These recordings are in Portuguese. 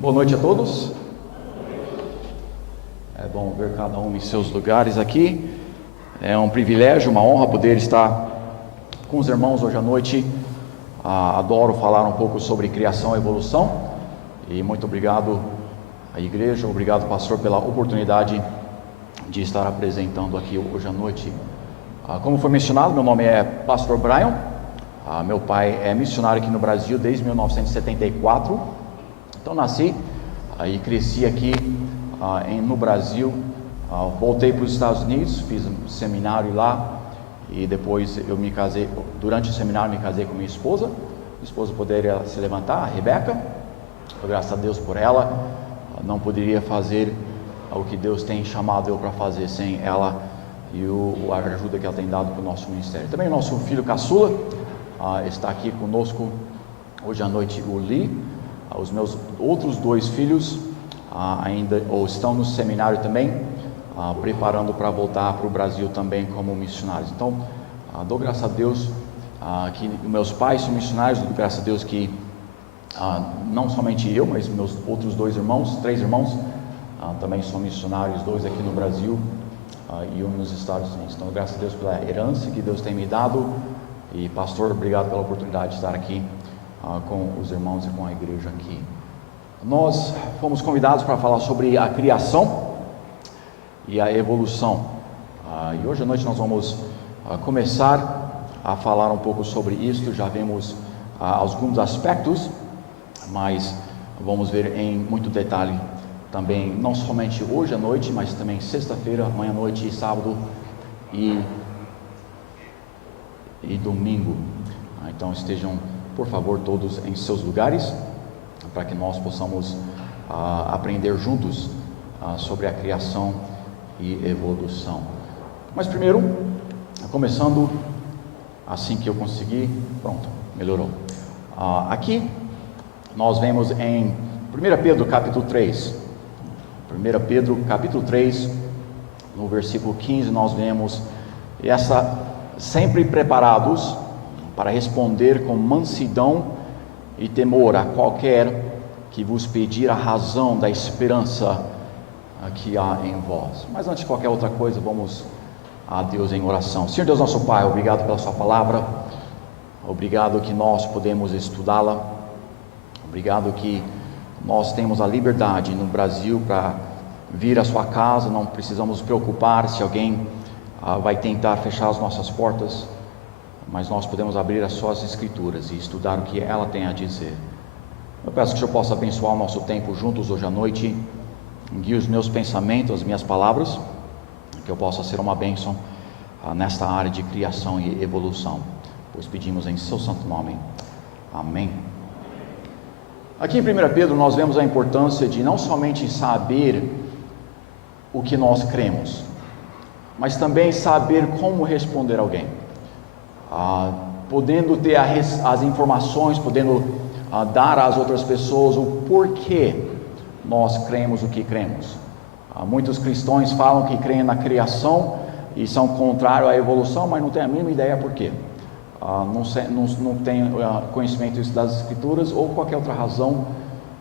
Boa noite a todos. É bom ver cada um em seus lugares aqui. É um privilégio, uma honra poder estar com os irmãos hoje à noite. Adoro falar um pouco sobre criação e evolução. E muito obrigado à igreja, obrigado pastor pela oportunidade de estar apresentando aqui hoje à noite. Como foi mencionado, meu nome é Pastor Brian. Meu pai é missionário aqui no Brasil desde 1974. Então nasci e cresci aqui no Brasil. Voltei para os Estados Unidos, fiz um seminário lá e depois eu me casei. Durante o seminário me casei com minha esposa. Minha esposa poderia se levantar, a Rebeca. Graças a Deus por ela. Não poderia fazer o que Deus tem chamado eu para fazer sem ela e a ajuda que ela tem dado para o nosso ministério. Também o nosso filho caçula está aqui conosco hoje à noite, o Lee. Os meus outros dois filhos ainda estão no seminário também, preparando para voltar para o Brasil também como missionários. Então, dou graças a Deus que meus pais são missionários, dou graças a Deus que não somente eu, mas meus outros três irmãos, também são missionários, dois aqui no Brasil e um nos Estados Unidos. Então, graças a Deus pela herança que Deus tem me dado. E pastor, obrigado pela oportunidade de estar aqui com os irmãos e com a igreja aqui. Nós fomos convidados para falar sobre a criação e a evolução. E hoje à noite nós vamos começar a falar um pouco sobre isso. Já vimos alguns aspectos, mas vamos ver em muito detalhe também, não somente hoje à noite, mas também sexta-feira, amanhã à noite e sábado e domingo. Então estejam, por favor, todos em seus lugares, para que nós possamos aprender juntos sobre a criação e evolução. Mas primeiro, começando assim que eu conseguir, pronto, melhorou. Aqui nós vemos em 1 Pedro capítulo 3, 1 Pedro capítulo 3, no versículo 15, nós vemos sempre preparados para responder com mansidão e temor a qualquer que vos pedir a razão da esperança que há em vós. Mas antes de qualquer outra coisa, vamos a Deus em oração. Senhor Deus nosso Pai, obrigado pela sua palavra, obrigado que nós podemos estudá-la, obrigado que nós temos a liberdade no Brasil para vir à sua casa, não precisamos nos preocupar se alguém vai tentar fechar as nossas portas, mas nós podemos abrir as suas escrituras e estudar o que ela tem a dizer. Eu peço que o Senhor possa abençoar o nosso tempo juntos hoje à noite, guie os meus pensamentos, as minhas palavras, que eu possa ser uma bênção nesta área de criação e evolução, pois pedimos em seu santo nome, amém. Aqui em 1 Pedro nós vemos a importância de não somente saber o que nós cremos, mas também saber como responder a alguém, podendo ter as informações, podendo dar às outras pessoas o porquê nós cremos o que cremos. Muitos cristãos falam que creem na criação e são contrários à evolução, mas não têm a mínima ideia porquê. Não têm conhecimento das escrituras ou qualquer outra razão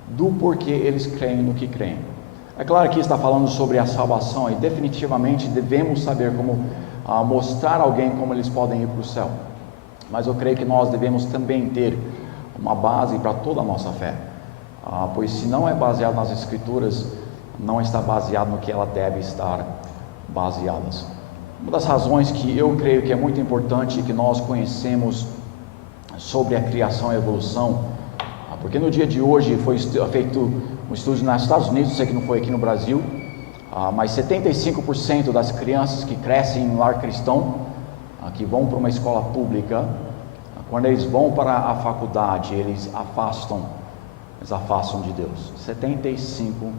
do porquê eles creem no que creem. É claro que está falando sobre a salvação e definitivamente devemos saber como mostrar a alguém como eles podem ir para o céu. Mas eu creio que nós devemos também ter uma base para toda a nossa fé, pois se não é baseado nas escrituras, não está baseado no que ela deve estar baseadas. Uma das razões que eu creio que é muito importante que nós conhecemos sobre a criação e a evolução, porque no dia de hoje foi feito um estudo nos Estados Unidos, sei que não foi aqui no Brasil, mas 75% das crianças que crescem em um lar cristão, que vão para uma escola pública, quando eles vão para a faculdade, eles afastam de Deus. 75%.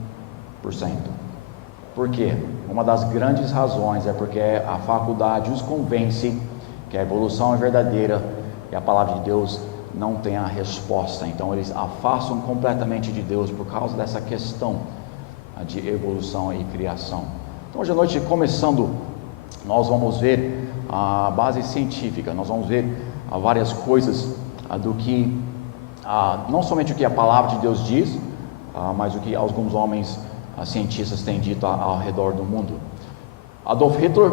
Por quê? Uma das grandes razões é porque a faculdade os convence que a evolução é verdadeira e a palavra de Deus não tem a resposta. Então eles afastam completamente de Deus por causa dessa questão de evolução e criação. Então hoje à noite, começando, nós vamos ver a base científica, nós vamos ver várias coisas do que não somente o que a palavra de Deus diz, mas o que alguns homens cientistas têm dito ao redor do mundo. Adolf Hitler,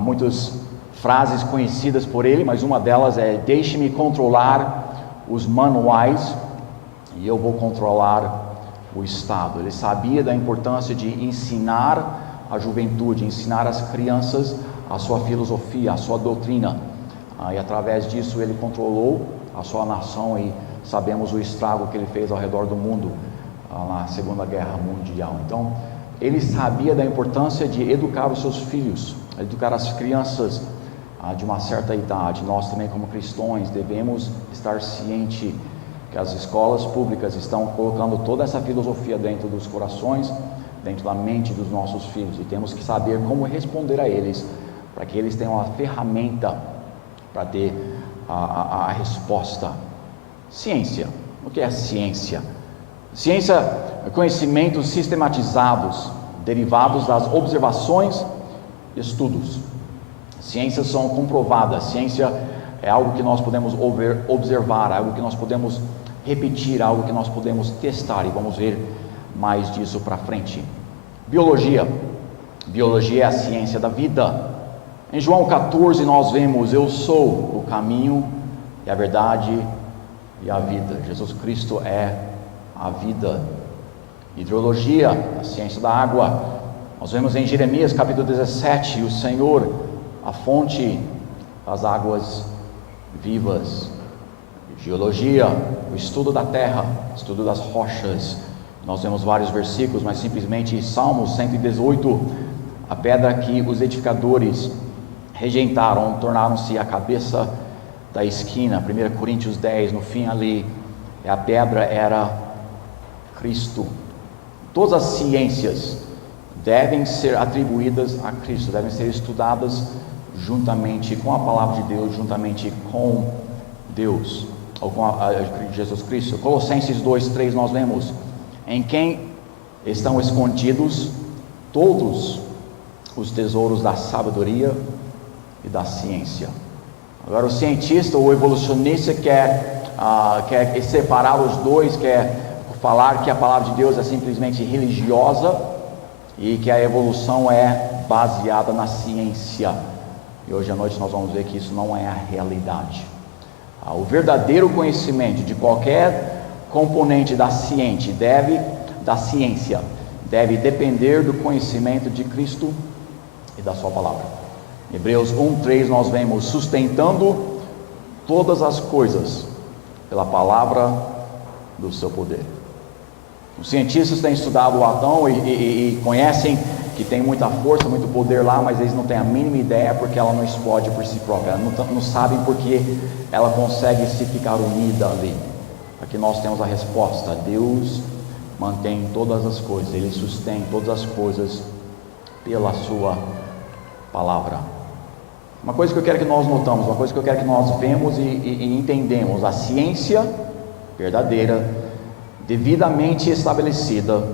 muitas frases conhecidas por ele, mas uma delas é: deixe-me controlar os manuais e eu vou controlar o Estado. Ele sabia da importância de ensinar a juventude, ensinar as crianças a sua filosofia, a sua doutrina, e através disso ele controlou a sua nação, e sabemos o estrago que ele fez ao redor do mundo na Segunda Guerra Mundial. Então, ele sabia da importância de educar os seus filhos, educar as crianças de uma certa idade. Nós também, como cristãos, devemos estar cientes que as escolas públicas estão colocando toda essa filosofia dentro dos corações, dentro da mente dos nossos filhos, e temos que saber como responder a eles, para que eles tenham uma ferramenta para ter a resposta. Ciência. O que é ciência? Ciência é conhecimentos sistematizados, derivados das observações e estudos. Ciências são comprovadas. Ciência é algo que nós podemos observar, algo que nós podemos repetir, algo que nós podemos testar, e vamos ver mais disso para frente. Biologia. Biologia é a ciência da vida. Em João 14 nós vemos: eu sou o caminho e a verdade e a vida. Jesus Cristo é a vida. Hidrologia, a ciência da água. Nós vemos em Jeremias capítulo 17, o Senhor, a fonte das águas vivas. Geologia, o estudo da terra, estudo das rochas. Nós vemos vários versículos, mas simplesmente Salmos 118, a pedra que os edificadores rejeitaram, tornaram-se a cabeça da esquina. 1 Coríntios 10, no fim ali, a pedra era Cristo. Todas as ciências devem ser atribuídas a Cristo, devem ser estudadas juntamente com a palavra de Deus, juntamente com Deus, ou com Jesus Cristo. Colossenses 2:3 nós lemos: em quem estão escondidos todos os tesouros da sabedoria e da ciência. Agora, o cientista ou o evolucionista quer separar os dois, quer falar que a palavra de Deus é simplesmente religiosa e que a evolução é baseada na ciência. E hoje à noite nós vamos ver que isso não é a realidade. O verdadeiro conhecimento de qualquer componente da ciência deve depender do conhecimento de Cristo e da sua palavra. Em Hebreus 1:3 nós vemos: sustentando todas as coisas pela palavra do seu poder. Os cientistas têm estudado o Adão e conhecem que tem muita força, muito poder lá, mas eles não têm a mínima ideia porque ela não explode por si própria. Não sabem porque ela consegue se ficar unida ali. Aqui nós temos a resposta: Deus mantém todas as coisas, Ele sustém todas as coisas pela sua palavra. Uma coisa que eu quero que nós notamos, uma coisa que eu quero que nós vemos e entendemos: a ciência verdadeira, devidamente estabelecida,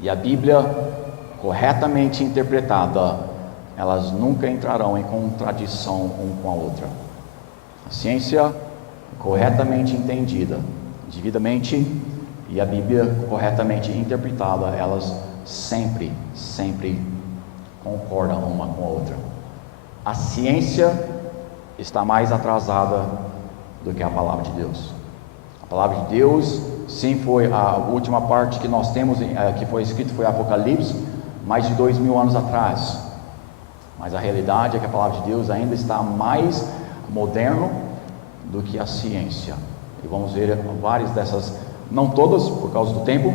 e a Bíblia corretamente interpretada, elas nunca entrarão em contradição uma com a outra. A ciência corretamente entendida, devidamente, e a Bíblia corretamente interpretada, elas sempre concordam uma com a outra. A ciência está mais atrasada do que a palavra de Deus. A palavra de Deus, sim, foi a última parte que nós temos, que foi escrito, foi Apocalipse, mais de 2000 anos atrás. Mas a realidade é que a palavra de Deus ainda está mais moderno do que a ciência. E vamos ver várias dessas, não todas por causa do tempo,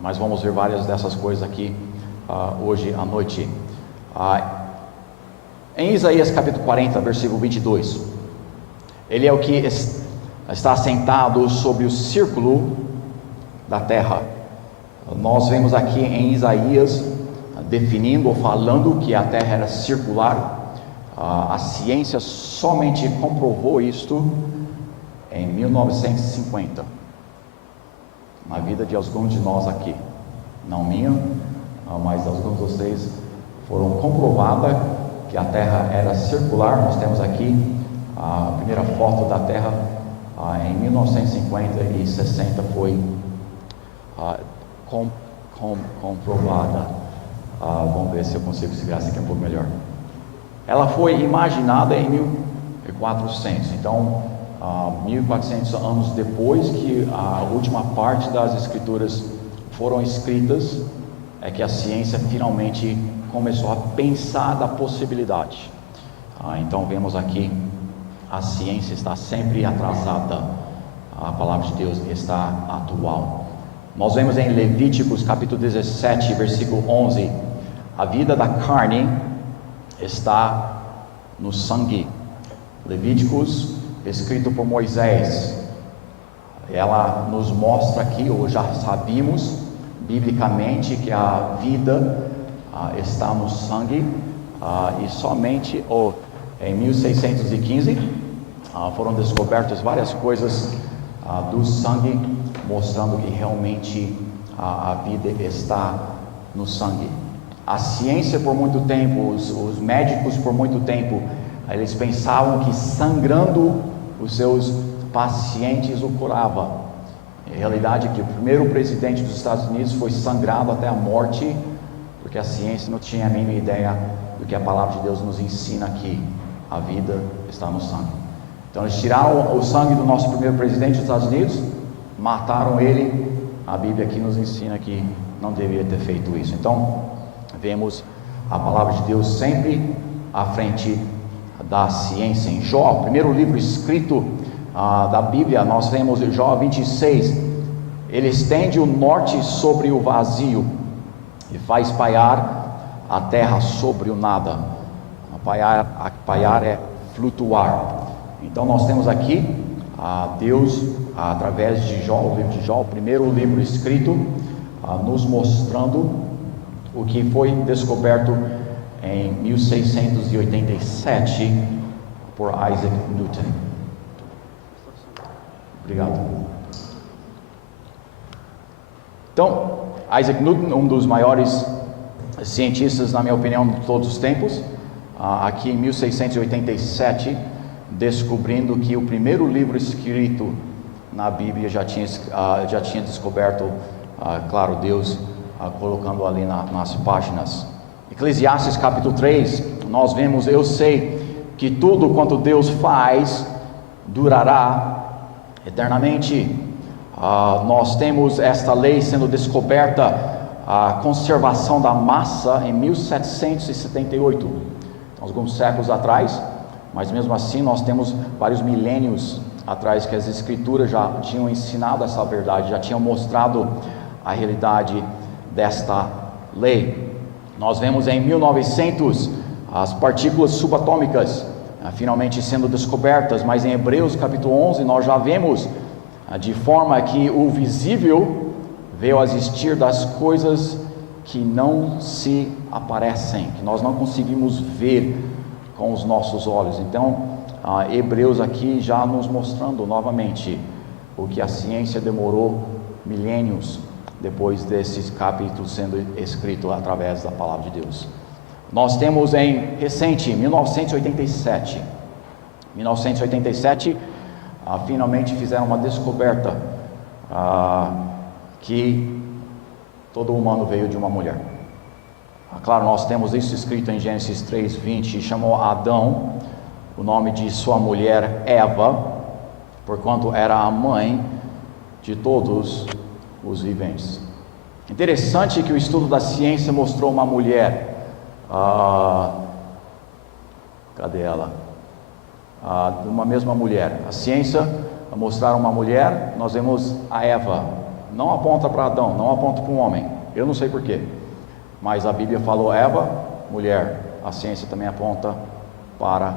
mas vamos ver várias dessas coisas aqui hoje à noite. Em Isaías capítulo 40, versículo 22, ele é o que está sentado sobre o círculo da terra. Nós vemos aqui em Isaías definindo ou falando que a terra era circular. A ciência somente comprovou isto em 1950, na vida de alguns de nós aqui, não minha, mas alguns de vocês, foram comprovada que a terra era circular. Nós temos aqui a primeira foto da terra em 1950 e 60 foi comprovada. Vamos ver se eu consigo segurar isso aqui um pouco melhor. Ela foi imaginada em 1400, então 1400 anos depois que a última parte das escrituras foram escritas, é que a ciência finalmente começou a pensar da possibilidade. Então vemos aqui, a ciência está sempre atrasada, a palavra de Deus está atual. Nós vemos em Levíticos capítulo 17, versículo 11, a vida da carne está no sangue. Levíticos, escrito por Moisés, ela nos mostra aqui, ou já sabemos biblicamente, que a vida está no sangue, e somente em 1615 foram descobertas várias coisas do sangue, mostrando que realmente a vida está no sangue. A ciência por muito tempo, os médicos por muito tempo, eles pensavam que sangrando os seus pacientes o curava. A realidade é que o primeiro presidente dos Estados Unidos foi sangrado até a morte, porque a ciência não tinha a mínima ideia do que a palavra de Deus nos ensina aqui. A vida está no sangue. Então eles tiraram o sangue do nosso primeiro presidente dos Estados Unidos, mataram ele. A Bíblia aqui nos ensina que não deveria ter feito isso. Então vemos a palavra de Deus sempre à frente da ciência. Em Jó, primeiro livro escrito da Bíblia, nós vemos em Jó 26, ele estende o norte sobre o vazio e faz paiar a terra sobre o nada. Paiar é flutuar. Então nós temos aqui Deus, através de Jó, o livro de Jó, o primeiro livro escrito, nos mostrando o que foi descoberto em 1687 por Isaac Newton. Obrigado. Então, Isaac Newton, um dos maiores cientistas, na minha opinião, de todos os tempos, aqui em 1687, descobrindo que o primeiro livro escrito na Bíblia já tinha descoberto, claro, Deus colocando ali nas páginas. Eclesiastes capítulo 3, nós vemos: eu sei que tudo quanto Deus faz durará eternamente. Nós temos esta lei sendo descoberta, a conservação da massa, em 1778, alguns séculos atrás, mas mesmo assim nós temos vários milênios atrás que as escrituras já tinham ensinado essa verdade, já tinham mostrado a realidade desta lei. Nós vemos em 1900 as partículas subatômicas finalmente sendo descobertas, mas em Hebreus capítulo 11 nós já vemos de forma que o visível veio a existir das coisas que não se aparecem, que nós não conseguimos ver com os nossos olhos. Então Hebreus aqui já nos mostrando novamente o que a ciência demorou milênios depois desses capítulos sendo escrito através da palavra de Deus. Nós temos em recente, 1987, finalmente fizeram uma descoberta que todo humano veio de uma mulher. Claro, nós temos isso escrito em Gênesis 3:20, chamou Adão o nome de sua mulher Eva, porquanto era a mãe de todos os viventes. Interessante que o estudo da ciência mostrou uma mulher, cadê ela? Uma mesma mulher. A ciência mostrar uma mulher, nós vemos a Eva, não aponta para Adão, não aponta para um homem, eu não sei porquê, mas a Bíblia falou Eva, mulher, a ciência também aponta para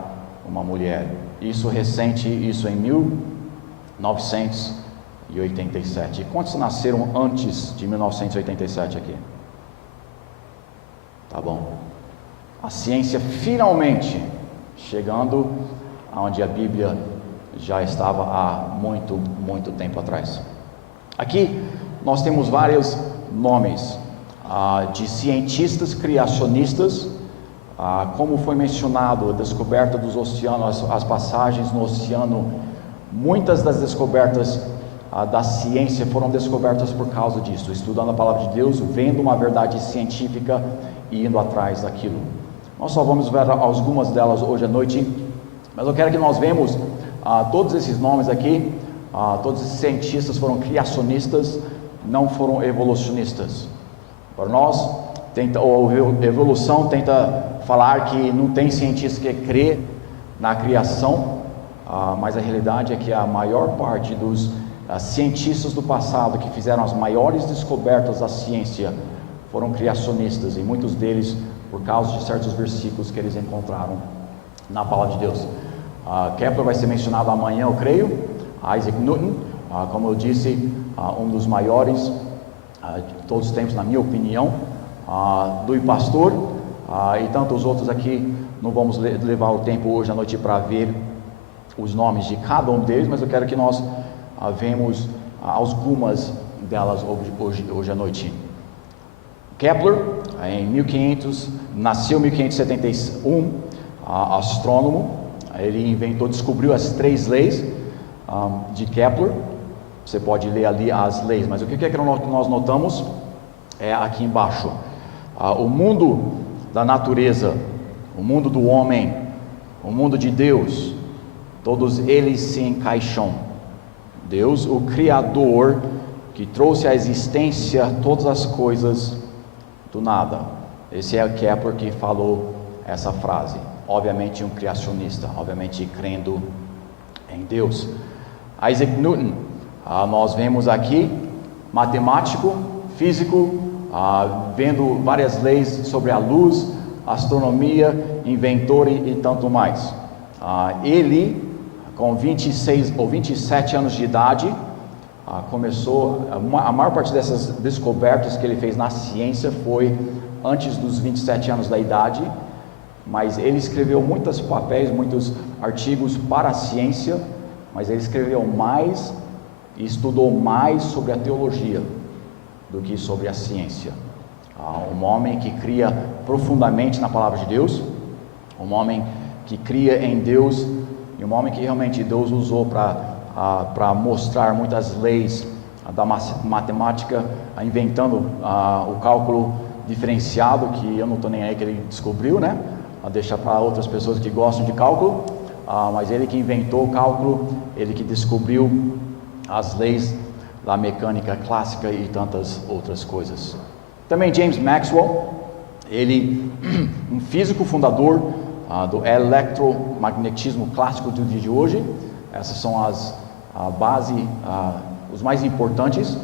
uma mulher. Isso recente, isso em 1987. Quantos nasceram antes de 1987 aqui? Tá bom. A ciência finalmente chegando aonde a Bíblia já estava há muito, muito tempo atrás. Aqui nós temos vários nomes de cientistas criacionistas, como foi mencionado, a descoberta dos oceanos, as passagens no oceano. Muitas das descobertas da ciência foram descobertas por causa disso, estudando a palavra de Deus, vendo uma verdade científica e indo atrás daquilo. Nós só vamos ver algumas delas hoje à noite, mas eu quero que nós vemos todos esses nomes aqui. Todos esses cientistas foram criacionistas, não foram evolucionistas. Para nós, a evolução tenta falar que não tem cientista que crê na criação, mas a realidade é que a maior parte dos cientistas do passado que fizeram as maiores descobertas da ciência foram criacionistas, e muitos deles por causa de certos versículos que eles encontraram na palavra de Deus. Kepler vai ser mencionado amanhã, eu creio. Isaac Newton, como eu disse, um dos maiores de todos os tempos, na minha opinião. Louis Pasteur e tantos outros aqui. Não vamos levar o tempo hoje à noite para ver os nomes de cada um deles, mas eu quero que nós vemos algumas delas hoje à noite. Kepler, nasceu em 1571, astrônomo. Ele descobriu as 3 leis de Kepler. Você pode ler ali as leis, mas o que é que nós notamos aqui embaixo? O mundo da natureza, o mundo do homem, o mundo de Deus, todos eles se encaixam. Deus, o Criador, que trouxe à existência todas as coisas do nada. Esse é Kepler que falou essa frase. Obviamente um criacionista, obviamente crendo em Deus. Isaac Newton, nós vemos aqui, matemático, físico, vendo várias leis sobre a luz, astronomia, inventor e tanto mais. Ele, com 26 ou 27 anos de idade, começou, a maior parte dessas descobertas que ele fez na ciência foi antes dos 27 anos da idade, mas ele escreveu muitos papéis, muitos artigos para a ciência, mas ele escreveu mais e estudou mais sobre a teologia do que sobre a ciência. Um homem que cria profundamente na palavra de Deus, um homem que cria em Deus, e um homem que realmente Deus usou para mostrar muitas leis da matemática, inventando o cálculo diferenciado, que eu não estou nem aí que ele descobriu, né? A deixar para outras pessoas que gostam de cálculo, mas ele que inventou o cálculo, ele que descobriu as leis da mecânica clássica e tantas outras coisas. Também James Maxwell, ele um físico fundador do eletromagnetismo clássico do dia de hoje. Essas são a base, os mais importantes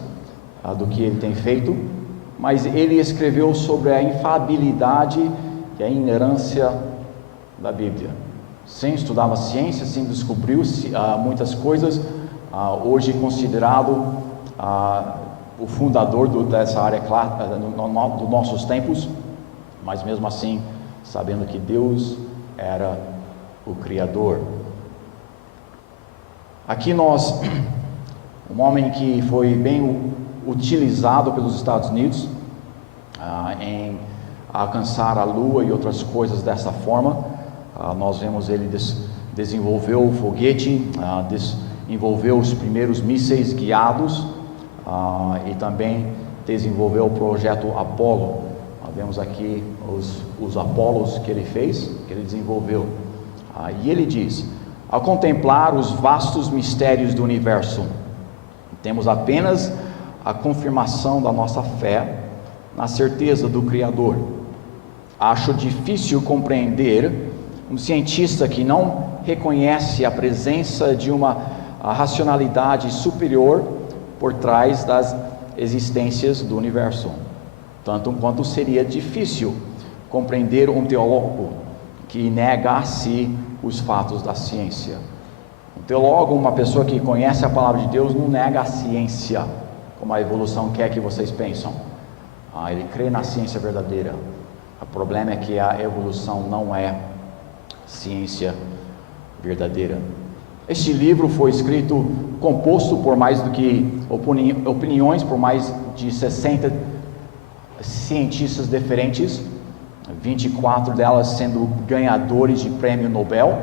do que ele tem feito, mas ele escreveu sobre a infalibilidade e a inerrância da Bíblia. Sem estudar a ciência, sem descobrir muitas coisas, hoje considerado o fundador dessa área dos nossos tempos, mas mesmo assim sabendo que Deus era o Criador. Aqui um homem que foi bem utilizado pelos Estados Unidos em alcançar a Lua e outras coisas dessa forma. Nós vemos ele desenvolveu o foguete, desenvolveu os primeiros mísseis guiados e também desenvolveu o projeto Apollo. Vemos aqui os Apolos que ele fez, que ele desenvolveu. E ele diz: ao contemplar os vastos mistérios do universo, temos apenas a confirmação da nossa fé na certeza do Criador. Acho difícil compreender um cientista que não reconhece a presença de uma racionalidade superior por trás das existências do universo, tanto quanto seria difícil compreender um teólogo que negasse os fatos da ciência. Um teólogo, uma pessoa que conhece a palavra de Deus, não nega a ciência, como a evolução quer que vocês pensam. Ele crê na ciência verdadeira. O problema é que a evolução não é ciência verdadeira. Este livro foi composto por mais do que opiniões por mais de 60 cientistas diferentes, 24 delas sendo ganhadores de prêmio Nobel.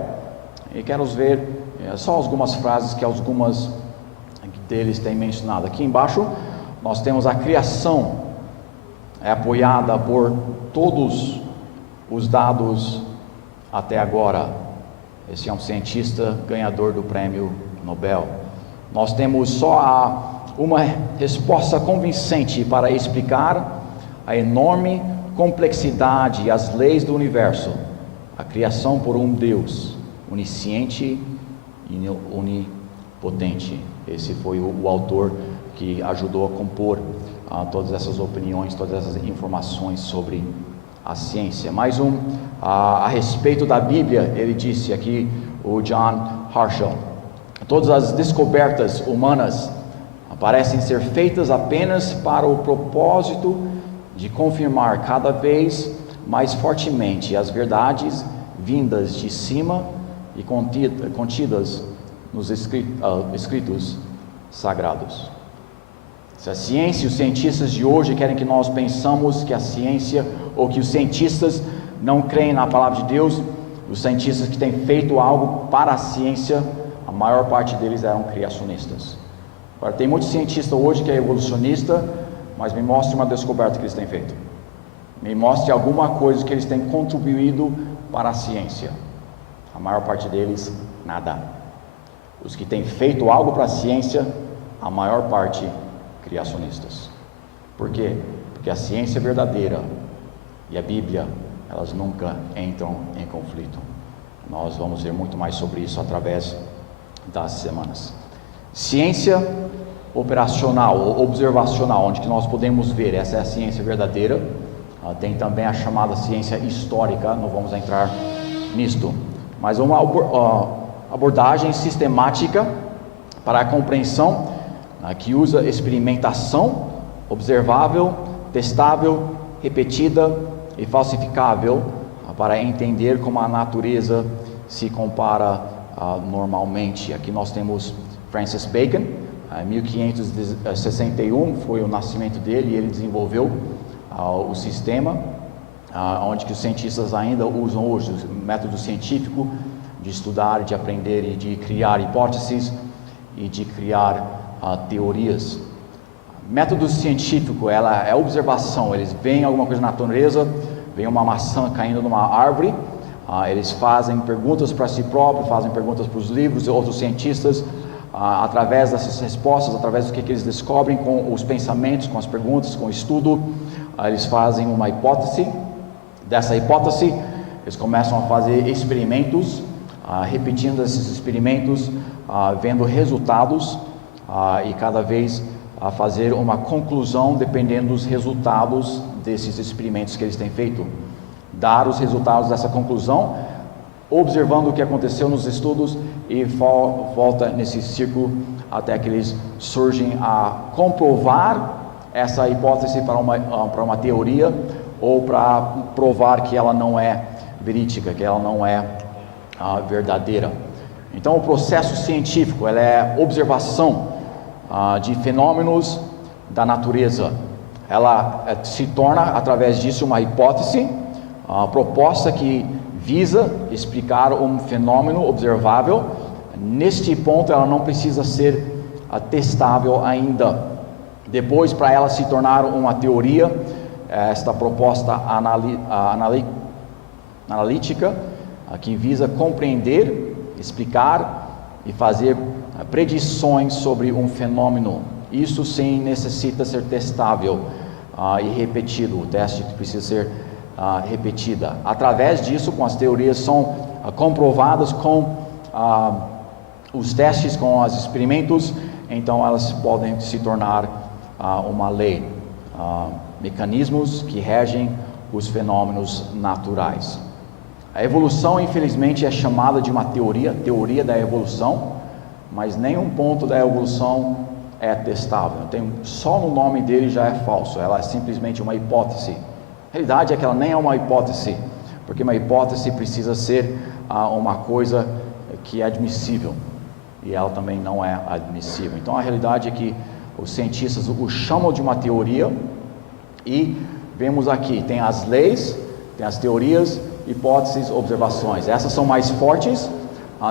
E quero ver só algumas frases que algumas deles tem mencionado. Aqui embaixo nós temos a criação, apoiada por todos os dados até agora. Esse é um cientista ganhador do prêmio Nobel. Nós temos só uma resposta convincente para explicar a enorme complexidade e as leis do universo, a criação por um Deus onisciente e onipotente. Esse foi o autor que ajudou a compor todas essas opiniões, todas essas informações sobre a ciência. Mais a respeito da Bíblia, ele disse aqui, o John Herschel: todas as descobertas humanas parecem ser feitas apenas para o propósito de confirmar cada vez mais fortemente as verdades vindas de cima e contidas nos escritos sagrados. Se a ciência e os cientistas de hoje querem que nós pensamos que a ciência, ou que os cientistas não creem na palavra de Deus, os cientistas que têm feito algo para a ciência, a maior parte deles eram criacionistas. Agora, tem muitos cientistas hoje que é evolucionista, mas me mostre uma descoberta que eles têm feito. Me mostre alguma coisa que eles têm contribuído para a ciência. A maior parte deles, nada. Os que têm feito algo para a ciência, a maior parte criacionistas. Por quê? Porque a ciência é verdadeira e a Bíblia, elas nunca entram em conflito. Nós vamos ver muito mais sobre isso através das semanas. Ciência operacional ou observacional, onde que nós podemos ver, essa é a ciência verdadeira. Tem também a chamada ciência histórica, não vamos entrar nisto, mas uma abordagem sistemática para a compreensão, que usa experimentação observável, testável, repetida e falsificável, para entender como a natureza se compara normalmente. Aqui nós temos Francis Bacon, em 1561 foi o nascimento dele, e ele desenvolveu o sistema onde que os cientistas ainda usam hoje, o método científico de estudar, de aprender e de criar hipóteses e de criar teorias. Método científico, ela é observação. Eles veem alguma coisa na natureza, veem uma maçã caindo numa árvore, eles fazem perguntas para si próprios, fazem perguntas para os livros e outros cientistas, através dessas respostas, através do que eles descobrem com os pensamentos, com as perguntas, com o estudo, eles fazem uma hipótese. Dessa hipótese, eles começam a fazer experimentos, repetindo esses experimentos, vendo resultados, e cada vez a fazer uma conclusão dependendo dos resultados desses experimentos que eles têm feito. Dar os resultados dessa conclusão, observando o que aconteceu nos estudos, e volta nesse círculo até que eles surgem a comprovar essa hipótese para uma teoria, ou para provar que ela não é verídica, que ela não é verdadeira. Então o processo científico, ela é observação de fenômenos da natureza. Ela se torna através disso uma hipótese, proposta que visa explicar um fenômeno observável. Neste ponto ela não precisa ser testável ainda. Depois, para ela se tornar uma teoria, esta proposta analítica, que visa compreender, explicar e fazer predições sobre um fenômeno. Isso sim necessita ser testável e repetido. O teste precisa ser repetida. Através disso, com as teorias são comprovadas com os testes, com os experimentos, então elas podem se tornar uma lei, mecanismos que regem os fenômenos naturais. A evolução, infelizmente, é chamada de uma teoria da evolução, mas nenhum ponto da evolução é testável. Só no nome dele já é falso, ela é simplesmente uma hipótese. A realidade é que ela nem é uma hipótese, porque uma hipótese precisa ser uma coisa que é admissível, e ela também não é admissível. Então a realidade é que os cientistas o chamam de uma teoria, e vemos aqui, tem as leis, tem as teorias, hipóteses, observações. Essas são mais fortes.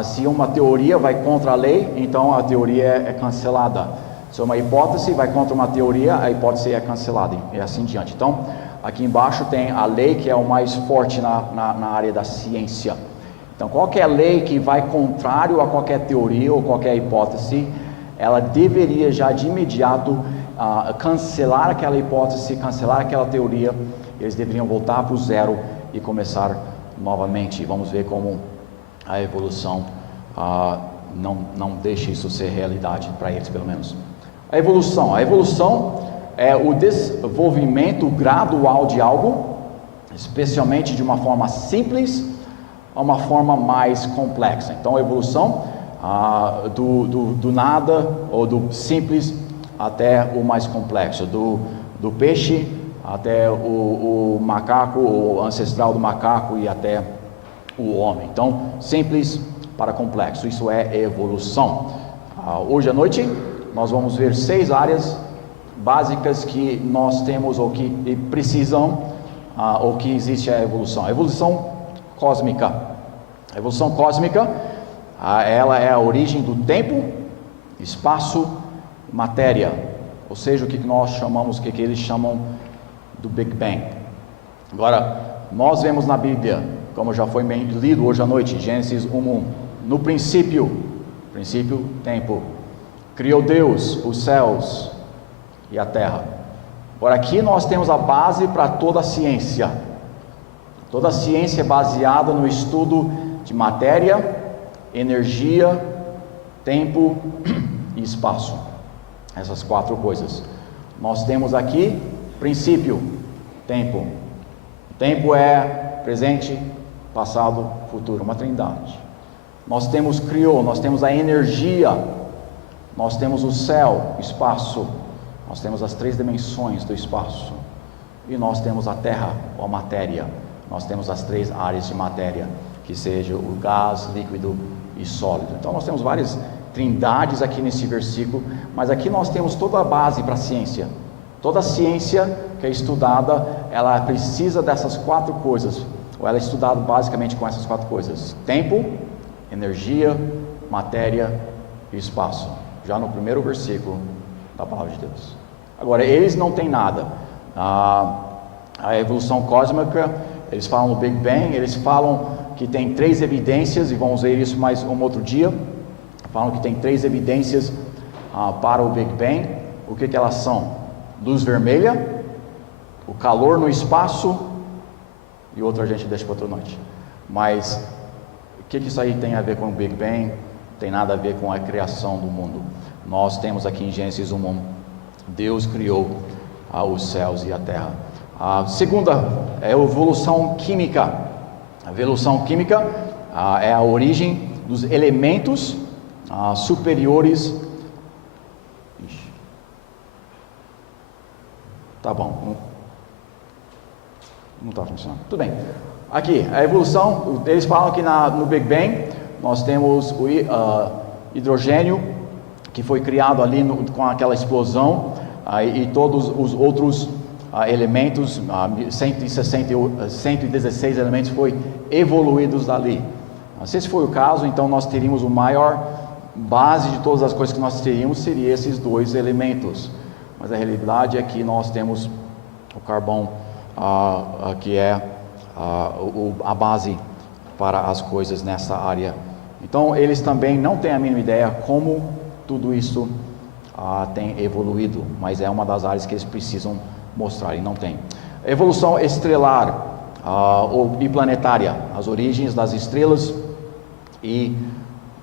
Se uma teoria vai contra a lei, então a teoria é cancelada. Se é uma hipótese, vai contra uma teoria, a hipótese é cancelada e assim diante. Então, aqui embaixo tem a lei que é o mais forte na área da ciência. Então, qualquer lei que vai contrário a qualquer teoria ou qualquer hipótese, ela deveria já de imediato cancelar aquela hipótese, cancelar aquela teoria. Eles deveriam voltar para o zero e começar novamente. Vamos ver como a evolução não deixa isso ser realidade para eles, pelo menos. A evolução é o desenvolvimento gradual de algo, especialmente de uma forma simples a uma forma mais complexa. Então, a evolução do nada ou do simples até o mais complexo, do peixe até o macaco, o ancestral do macaco e até o homem. Então, simples para complexo, isso é evolução. Hoje à noite nós vamos ver 6 áreas básicas que nós temos ou que precisam ou que existe a evolução. A evolução cósmica. A evolução cósmica, ela é a origem do tempo, espaço, matéria. Ou seja, o que nós chamamos, o que eles chamam do Big Bang. Agora, nós vemos na Bíblia, como já foi lido hoje à noite, Gênesis 1:1, no princípio, tempo, criou Deus os céus e a terra. Agora aqui nós temos a base para toda a ciência. Toda a ciência é baseada no estudo de matéria, energia, tempo e espaço. Essas 4 coisas. Nós temos aqui princípio, tempo. Tempo é presente, passado, futuro, uma trindade. Nós temos criou, nós temos a energia, nós temos o céu, o espaço, nós temos as 3 dimensões do espaço, e nós temos a terra, ou a matéria. Nós temos as 3 áreas de matéria, que seja o gás, líquido e sólido. Então nós temos várias trindades aqui nesse versículo, mas aqui nós temos toda a base para a ciência. Toda a ciência que é estudada, ela precisa dessas 4 coisas, ou ela é estudada basicamente com essas 4 coisas: tempo, energia, matéria e espaço, já no primeiro versículo da palavra de Deus. Agora, eles não têm nada. A evolução cósmica, eles falam no Big Bang, eles falam que tem 3 evidências, e vamos ver isso mais um outro dia. Falam que tem 3 evidências para o Big Bang. O que elas são? Luz vermelha, o calor no espaço, e outra a gente deixa para outra noite. Mas o que isso aí tem a ver com o Big Bang? Não tem nada a ver com a criação do mundo. Nós temos aqui em Gênesis 1, Deus criou os céus e a terra. A segunda é a evolução química. A evolução química é a origem dos elementos superiores. Tá bom, não está funcionando. Tudo bem. Aqui, a evolução, eles falam que no Big Bang nós temos o hidrogênio, que foi criado ali com aquela explosão, e todos os outros elementos, 116 elementos foi evoluídos dali. Se esse for o caso, então nós teríamos o maior base de todas as coisas que nós teríamos, seria esses 2 elementos. Mas a realidade é que nós temos o carvão, que é a base para as coisas nessa área. Então eles também não têm a mínima ideia como tudo isso tem evoluído, mas é uma das áreas que eles precisam mostrar, e não tem. Evolução estrelar e planetária, as origens das estrelas e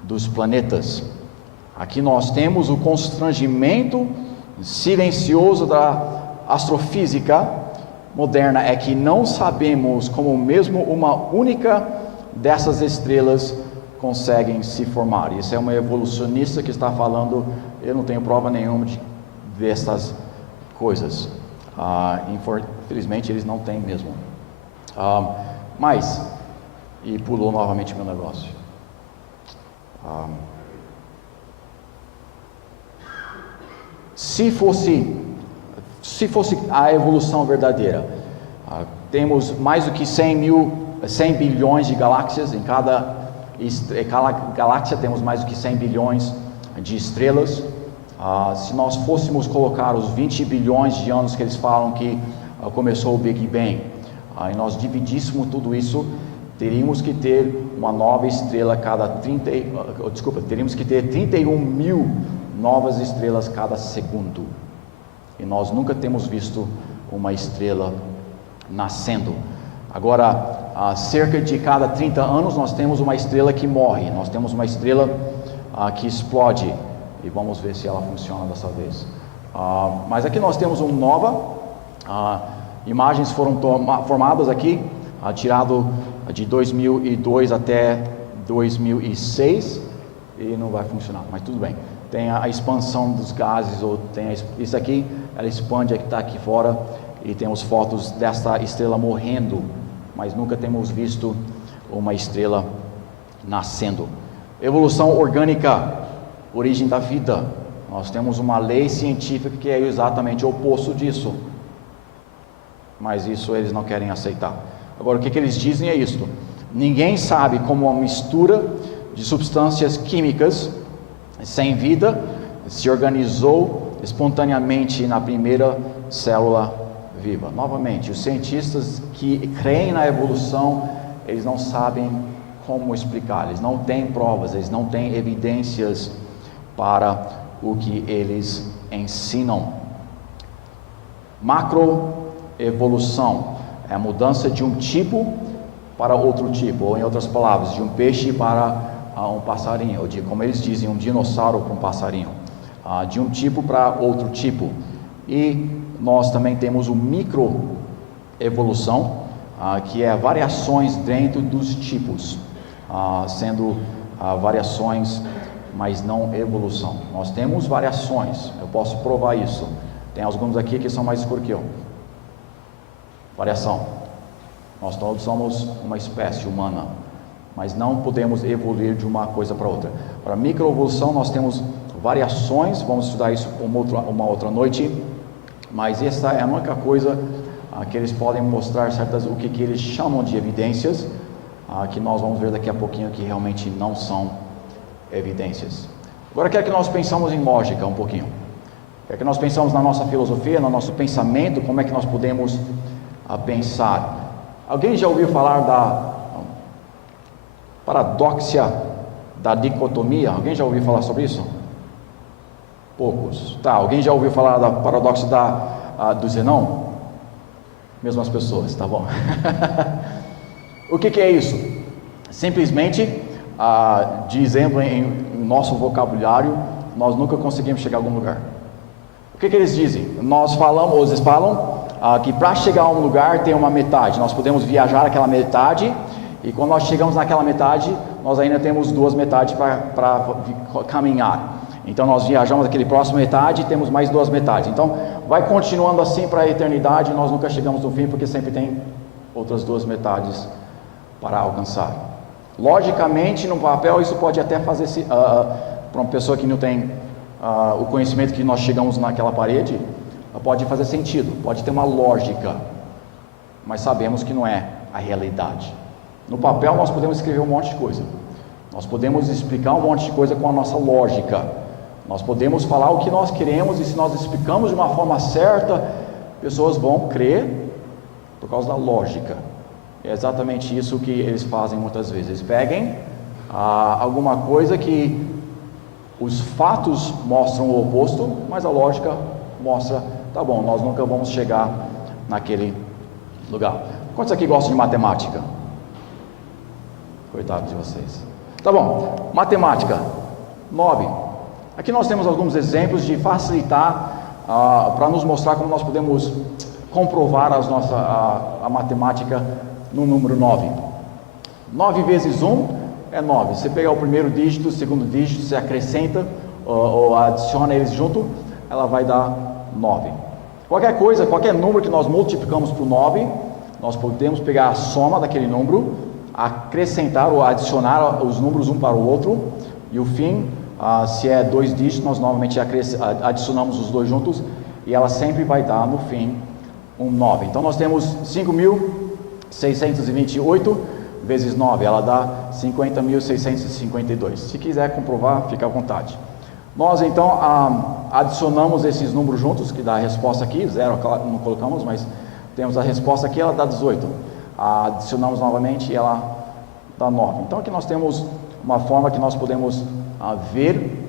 dos planetas. Aqui nós temos o constrangimento silencioso da astrofísica moderna, é que não sabemos como mesmo uma única dessas estrelas conseguem se formar. Isso é uma evolucionista que está falando. Eu não tenho prova nenhuma dessas coisas. Infelizmente eles não têm mesmo. Mas, e pulou novamente meu negócio. Se fosse a evolução verdadeira, temos mais do que 100 bilhões de galáxias. Em cada galáxia temos mais do que 100 bilhões de estrelas. Se nós fôssemos colocar os 20 bilhões de anos que eles falam que começou o Big Bang, e nós dividíssemos tudo isso, teríamos que ter uma nova estrela teríamos que ter 31 mil novas estrelas cada segundo. E nós nunca temos visto uma estrela nascendo. Agora, cerca de cada 30 anos nós temos uma estrela que morre, nós temos uma estrela que explode, e vamos ver se ela funciona dessa vez. Mas aqui nós temos uma nova, imagens foram formadas aqui, tirado de 2002 até 2006, e não vai funcionar, mas tudo bem. Tem a expansão dos gases, ou tem isso aqui, ela expande, que está aqui fora, e temos fotos desta estrela morrendo, mas nunca temos visto uma estrela nascendo. Evolução orgânica, origem da vida. Nós temos uma lei científica que é exatamente o oposto disso, mas isso eles não querem aceitar. Agora, o que eles dizem é isto: ninguém sabe como uma mistura de substâncias químicas sem vida se organizou espontaneamente na primeira célula viva. Novamente, os cientistas que creem na evolução, eles não sabem como explicar, eles não têm provas, eles não têm evidências para o que eles ensinam. Macroevolução é a mudança de um tipo para outro tipo, ou em outras palavras, de um peixe para um passarinho, ou de, como eles dizem, um dinossauro para um passarinho, de um tipo para outro tipo. E nós também temos o microevolução, que é variações dentro dos tipos, sendo variações, mas não evolução. Nós temos variações, eu posso provar isso. Tem alguns aqui que são mais escuros que eu. Variação. Nós todos somos uma espécie humana, mas não podemos evoluir de uma coisa para outra. Para microevolução nós temos variações, vamos estudar isso uma outra noite, mas essa é a única coisa que eles podem mostrar o que eles chamam de evidências, que nós vamos ver daqui a pouquinho que realmente não são evidências. Agora quero que nós pensamos em lógica um pouquinho. Quero que nós pensamos na nossa filosofia, no nosso pensamento, como é que nós podemos pensar. Alguém já ouviu falar da paradoxia da dicotomia? Alguém já ouviu falar sobre isso? Poucos. Tá, alguém já ouviu falar da paradoxia do Zenão? Mesmas pessoas, tá bom. O que é isso? Simplesmente, dizendo em nosso vocabulário, nós nunca conseguimos chegar a algum lugar. O que eles dizem? Eles falam que para chegar a um lugar tem uma metade, nós podemos viajar aquela metade, e quando nós chegamos naquela metade, nós ainda temos duas metades para caminhar. Então nós viajamos aquele próximo metade e temos mais duas metades. Então vai continuando assim para a eternidade, nós nunca chegamos no fim, porque sempre tem outras duas metades para alcançar. Logicamente, no papel, isso pode até fazer, para uma pessoa que não tem o conhecimento que nós chegamos naquela parede, pode fazer sentido, pode ter uma lógica, mas sabemos que não é a realidade. No papel nós podemos escrever um monte de coisa, nós podemos explicar um monte de coisa com a nossa lógica, nós podemos falar o que nós queremos, e se nós explicamos de uma forma certa, pessoas vão crer por causa da lógica. É exatamente isso que eles fazem muitas vezes. Eles pegam alguma coisa que os fatos mostram o oposto, mas a lógica mostra, tá bom, nós nunca vamos chegar naquele lugar. Quantos aqui gostam de matemática? Coitado de vocês. Tá bom, matemática 9. Aqui nós temos alguns exemplos de facilitar, para nos mostrar como nós podemos comprovar a matemática no número 9. 9 vezes 1 é 9. Você pega o primeiro dígito, o segundo dígito, você acrescenta ou adiciona eles junto, ela vai dar 9. Qualquer coisa, qualquer número que nós multiplicamos por 9, nós podemos pegar a soma daquele número, acrescentar ou adicionar os números um para o outro, e o fim, se é 2 dígitos, nós novamente adicionamos os dois juntos, e ela sempre vai dar no fim um 9. Então nós temos 5.628 vezes 9, ela dá 50.652. Se quiser comprovar, fica à vontade. Nós então adicionamos esses números juntos, que dá a resposta aqui, 0 não colocamos, mas temos a resposta aqui, ela dá 18. Adicionamos novamente e ela dá 9. Então aqui nós temos uma forma que nós podemos ver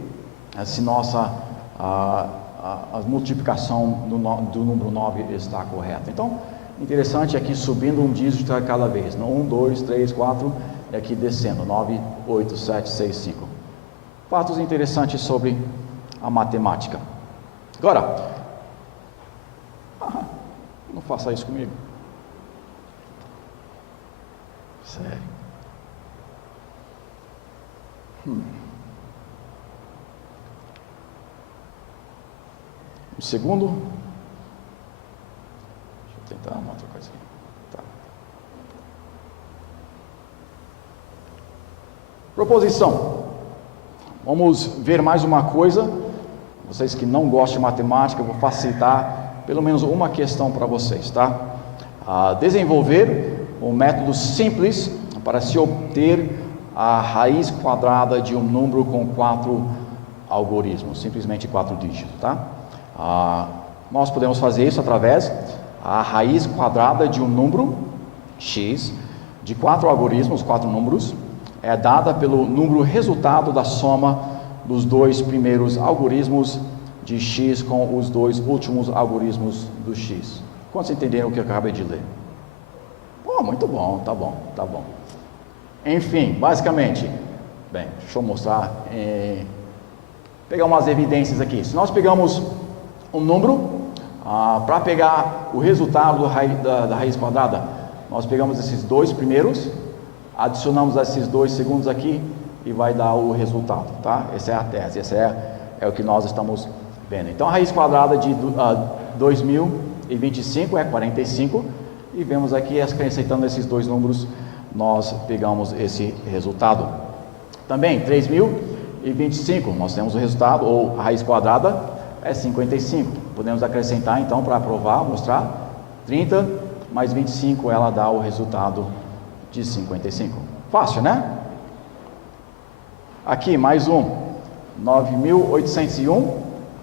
se nossa a multiplicação do número 9 está correta. Então, interessante aqui subindo um dígito a cada vez, 1, 2, 3, 4, e aqui descendo, 9, 8, 7, 6, 5. Fatos interessantes sobre a matemática. Agora, não faça isso comigo. Sério. Um segundo. Deixa eu tentar uma outra coisa aqui. Tá. Proposição. Vamos ver mais uma coisa. Vocês que não gostam de matemática, eu vou facilitar pelo menos uma questão para vocês, tá? Desenvolver um método simples para se obter a raiz quadrada de um número com 4 algoritmos, simplesmente 4 dígitos, tá? Nós podemos fazer isso através da raiz quadrada de um número x de 4 algoritmos, 4 números, é dada pelo número resultado da soma dos 2 primeiros algoritmos de x com os 2 últimos algoritmos do x. Quantos entenderam o que eu acabei de ler? Muito bom, tá bom, tá bom. Enfim, basicamente, bem, deixa eu mostrar, pegar umas evidências aqui. Se nós pegamos um número, para pegar o resultado da raiz quadrada, nós pegamos esses 2 primeiros, adicionamos esses 2 segundos aqui e vai dar o resultado, tá? Essa é a tese, essa é o que nós estamos vendo. Então a raiz quadrada de 2025 é 45 e vemos aqui, acrescentando esses 2 números, nós pegamos esse resultado. Também 3025, nós temos o resultado, ou a raiz quadrada é 55. Podemos acrescentar então para provar, mostrar, 30 mais 25, ela dá o resultado de 55. Fácil, né? Aqui mais um, 9.801,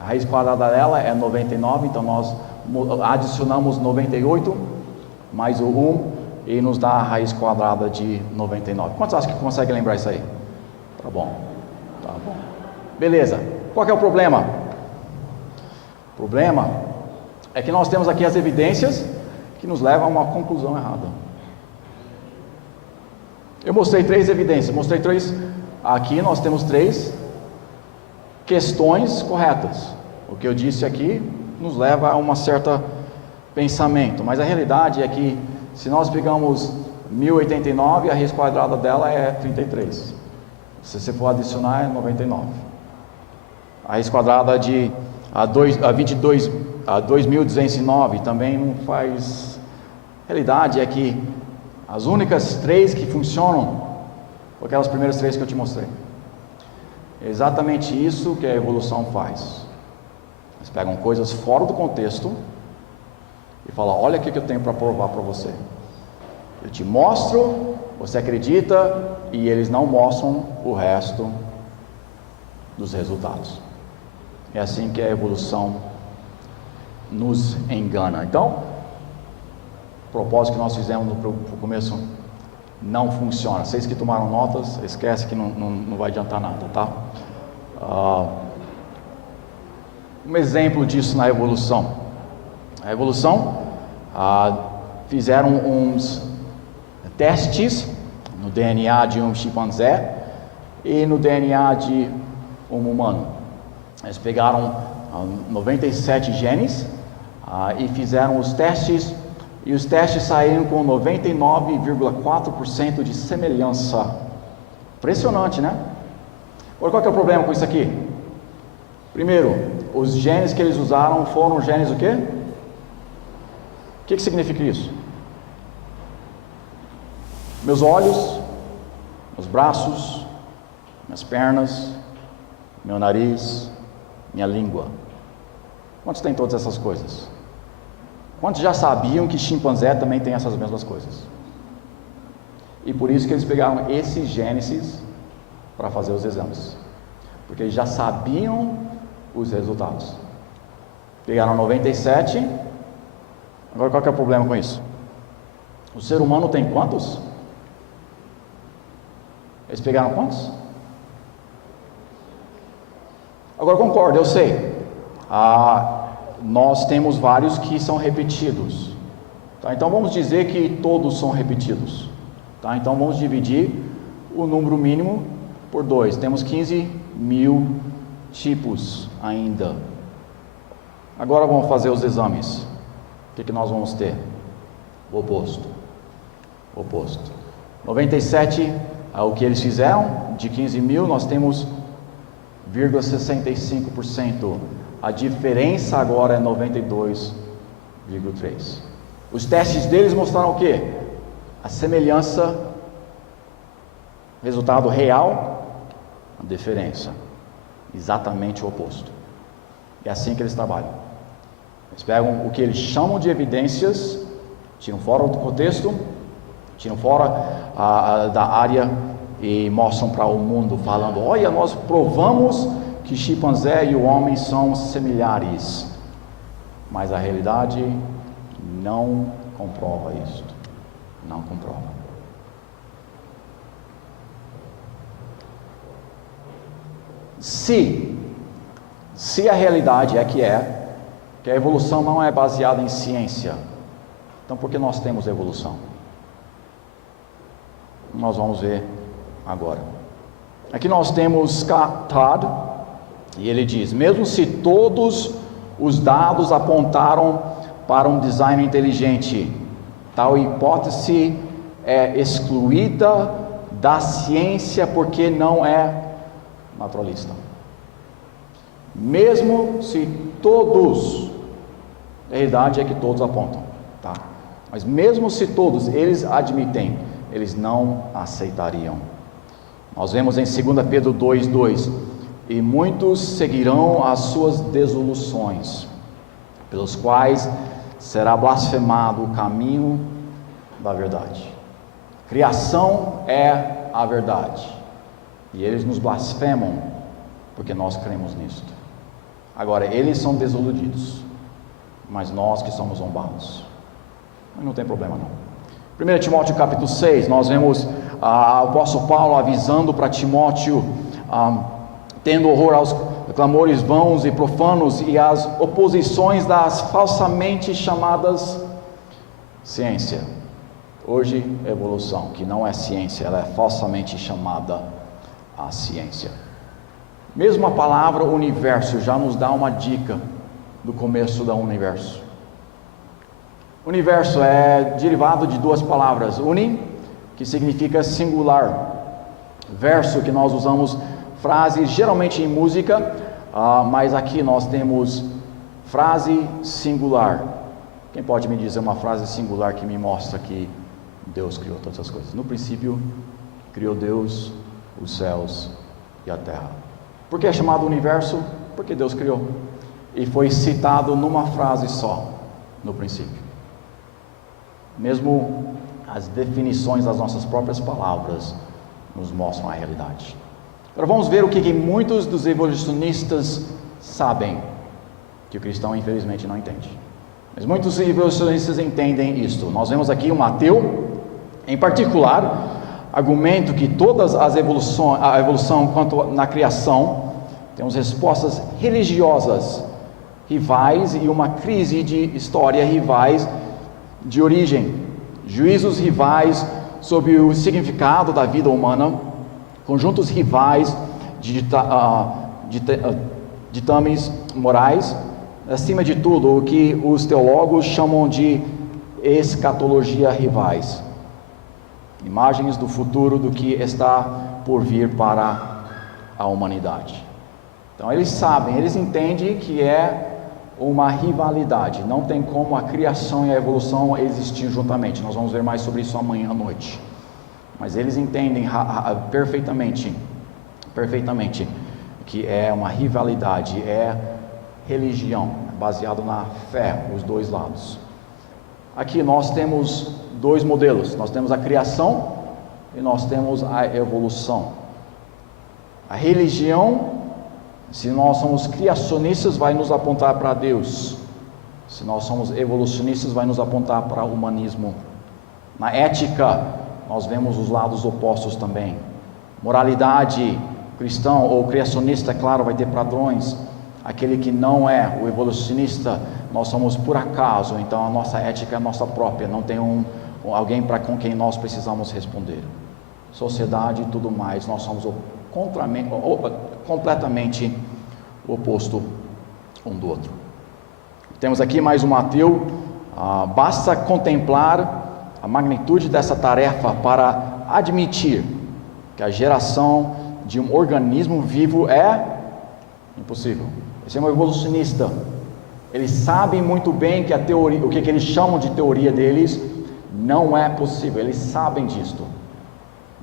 a raiz quadrada dela é 99, então nós adicionamos 98 mais o 1 e nos dá a raiz quadrada de 99. Quantos acham que conseguem lembrar isso aí? Tá bom, tá bom. Beleza, qual que é o problema? O problema é que nós temos aqui as evidências que nos levam a uma conclusão errada. Eu mostrei 3 evidências, aqui nós temos 3 questões corretas. O que eu disse aqui nos leva a um certo pensamento, mas a realidade é que se nós pegamos 1089, a raiz quadrada dela é 33. Se você for adicionar, é 99. A raiz quadrada de 2209 também não faz. A realidade é que as únicas 3 que funcionam são aquelas primeiras 3 que eu te mostrei. É exatamente isso que a evolução faz. Eles pegam coisas fora do contexto e falam: olha o que eu tenho para provar para você. Eu te mostro, você acredita, e eles não mostram o resto dos resultados. É assim que a evolução nos engana. Então, o propósito que nós fizemos no começo não funciona. Vocês que tomaram notas, esquece que não vai adiantar nada, tá? Um exemplo disso na evolução. A evolução, fizeram uns testes no DNA de um chimpanzé e no DNA de um humano. Eles pegaram 97 genes e fizeram os testes, e os testes saíram com 99,4% de semelhança. Impressionante, né? Agora, qual que é o problema com isso aqui? Primeiro, os genes que eles usaram foram genes o quê? O que significa isso? Meus olhos, meus braços, minhas pernas, meu nariz, minha língua. Quantos têm todas essas coisas? Quantos já sabiam que chimpanzé também tem essas mesmas coisas? E por isso que eles pegaram esses genes para fazer os exames. porque eles já sabiam os resultados. Pegaram 97, agora qual que é o problema com isso? O ser humano tem quantos? Eles pegaram quantos? Agora concordo, eu sei. Nós temos vários que são repetidos. Tá? Então vamos dizer que todos são repetidos. Tá? Então vamos dividir o número mínimo por 2. Temos 15.000 tipos ainda. Agora vamos fazer os exames. O que nós vamos ter? O oposto. 97 é o que eles fizeram. De 15.000 nós temos 0,65%. A diferença agora é 92,3%. Os testes deles mostraram o quê? A semelhança, resultado real, a diferença. Exatamente o oposto. É assim que eles trabalham. Eles pegam o que eles chamam de evidências, tiram fora do contexto, tiram fora da área e mostram para o mundo, falando: olha, nós provamos que chimpanzé e o homem são similares, mas a realidade não comprova isso. Não comprova. Se a realidade é que a evolução não é baseada em ciência, então por que nós temos evolução? Nós vamos ver agora. Aqui nós temos Todd, e ele diz: mesmo se todos os dados apontaram para um design inteligente, tal hipótese é excluída da ciência porque não é naturalista. Mesmo se todos, a realidade é que todos apontam, tá? Mas mesmo se todos eles admitem, eles não aceitariam. Nós vemos em 2 Pedro 2:2: e muitos seguirão as suas desilusões, pelos quais será blasfemado o caminho da verdade. Criação é a verdade, e eles nos blasfemam porque nós cremos nisto. Agora, eles são desiludidos, mas nós que somos zombados, não tem problema não. 1 Timóteo capítulo 6, nós vemos o apóstolo Paulo avisando para Timóteo, tendo horror aos clamores vãos e profanos e às oposições das falsamente chamadas ciência. Hoje, evolução, que não é ciência, ela é falsamente chamada a ciência. Mesmo a palavra universo já nos dá uma dica do começo do universo. Universo é derivado de duas palavras: uni, que significa singular, verso, que nós usamos frase geralmente em música, mas aqui nós temos frase singular. Quem pode me dizer uma frase singular que me mostra que Deus criou todas as coisas? No princípio criou Deus os céus e a terra. Por que é chamado universo? Porque Deus criou, e foi citado numa frase só, no princípio. Mesmo as definições das nossas próprias palavras nos mostram a realidade. Agora vamos ver o que muitos dos evolucionistas sabem, que o cristão infelizmente não entende. Mas muitos evolucionistas entendem isto. Nós vemos aqui um ateu, em particular, argumento que todas as evoluções, a evolução quanto na criação, temos respostas religiosas rivais e uma crise de história rivais de origem, juízos rivais sobre o significado da vida humana, conjuntos rivais de ditames morais, acima de tudo o que os teólogos chamam de escatologia rivais, imagens do futuro do que está por vir para a humanidade. Então eles sabem, eles entendem que é uma rivalidade, não tem como a criação e a evolução existir juntamente. Nós vamos ver mais sobre isso amanhã à noite, mas eles entendem perfeitamente que é uma rivalidade, é religião, baseado na fé, os dois lados. Aqui nós temos dois modelos, nós temos a criação e nós temos a evolução. A religião Se nós somos criacionistas, vai nos apontar para Deus. Se nós somos evolucionistas, vai nos apontar para o humanismo. Na ética, nós vemos os lados opostos também. Moralidade, cristão ou criacionista, é claro, vai ter padrões. Aquele que não é o evolucionista, nós somos por acaso, então a nossa ética é nossa própria, não tem alguém com quem nós precisamos responder. Sociedade e tudo mais, nós somos completamente o oposto um do outro. Temos aqui mais um ateu. Basta contemplar a magnitude dessa tarefa para admitir que a geração de um organismo vivo é impossível. Esse é um evolucionista. Eles sabem muito bem que a teoria, o que eles chamam de teoria deles, não é possível. Eles sabem disto,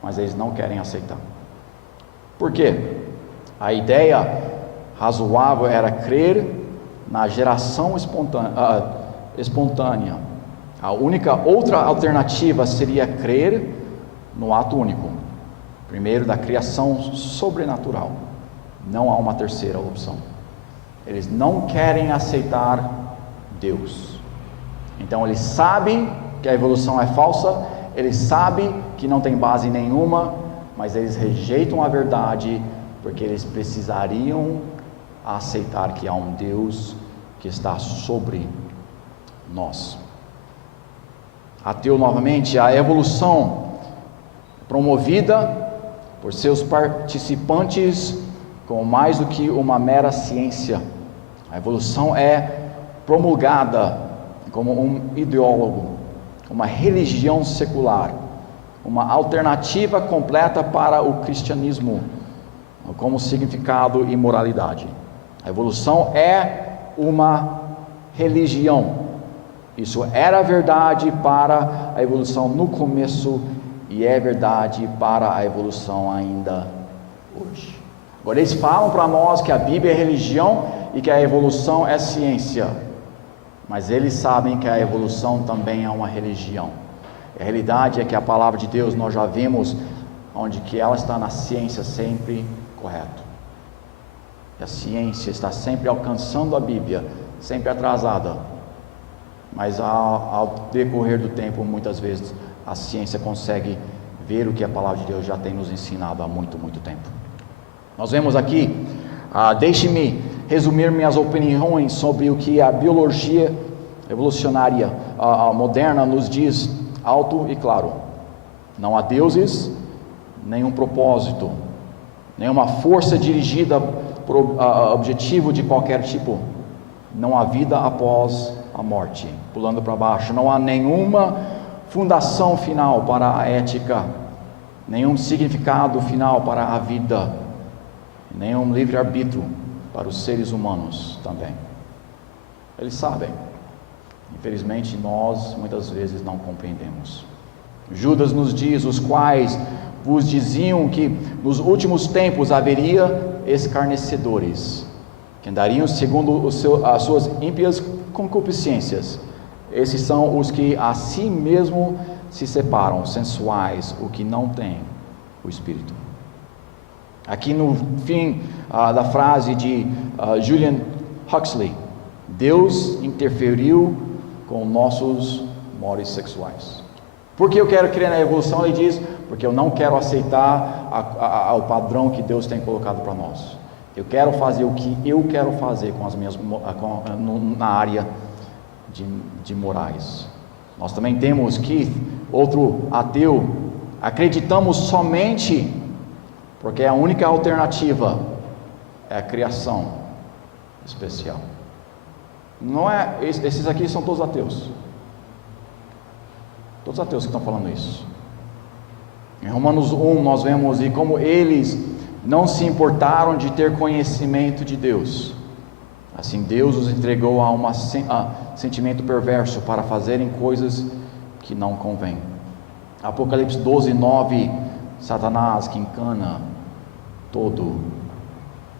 mas eles não querem aceitar. Por quê? A ideia razoável era crer na geração espontânea. A única outra alternativa seria crer no ato único, primeiro da criação sobrenatural. Não há uma terceira opção. Eles não querem aceitar Deus. Então eles sabem que a evolução é falsa, eles sabem que não tem base nenhuma, mas eles rejeitam a verdade porque eles precisariam aceitar que há um Deus que está sobre nós. Ateu novamente, a evolução promovida por seus participantes como mais do que uma mera ciência. A evolução é promulgada como um ideólogo, uma religião secular, uma alternativa completa para o cristianismo, como significado e moralidade. A evolução é uma religião. Isso era verdade para a evolução no começo e é verdade para a evolução ainda hoje. Agora eles falam para nós que a Bíblia é religião e que a evolução é ciência, mas eles sabem que a evolução também é uma religião. A realidade é que a palavra de Deus nós já vimos onde que ela está na ciência sempre correto. A ciência está sempre alcançando a Bíblia, sempre atrasada, mas ao decorrer do tempo, muitas vezes a ciência consegue ver o que a palavra de Deus já tem nos ensinado há muito, muito tempo. Nós vemos aqui, deixe-me resumir minhas opiniões sobre o que a biologia evolucionária moderna nos diz alto e claro. Não há deuses, nenhum propósito, nenhuma força dirigida por objetivo de qualquer tipo. Não há vida após a morte. Pulando para baixo, não há nenhuma fundação final para a ética, nenhum significado final para a vida, nenhum livre-arbítrio para os seres humanos também. Eles sabem. Infelizmente nós muitas vezes não compreendemos. Judas nos diz: os quais vos diziam que nos últimos tempos haveria escarnecedores, que andariam segundo as suas ímpias concupiscências. Esses são os que a si mesmo se separam, sensuais, o que não tem o Espírito. Aqui no fim da frase de Julian Huxley, Deus interferiu com nossos mores sexuais. Por que eu quero crer na evolução? Ele diz: porque eu não quero aceitar o padrão que Deus tem colocado para nós. Eu quero fazer o que eu quero fazer com as minhas, na área de morais. Nós também temos Keith, outro ateu. Acreditamos somente porque a única alternativa é a criação especial. Não é, esses aqui são todos ateus. Todos ateus que estão falando isso. Em Romanos 1 nós vemos: e como eles não se importaram de ter conhecimento de Deus, assim Deus os entregou a sentimento perverso para fazerem coisas que não convêm. Apocalipse 12:9, Satanás que encana todo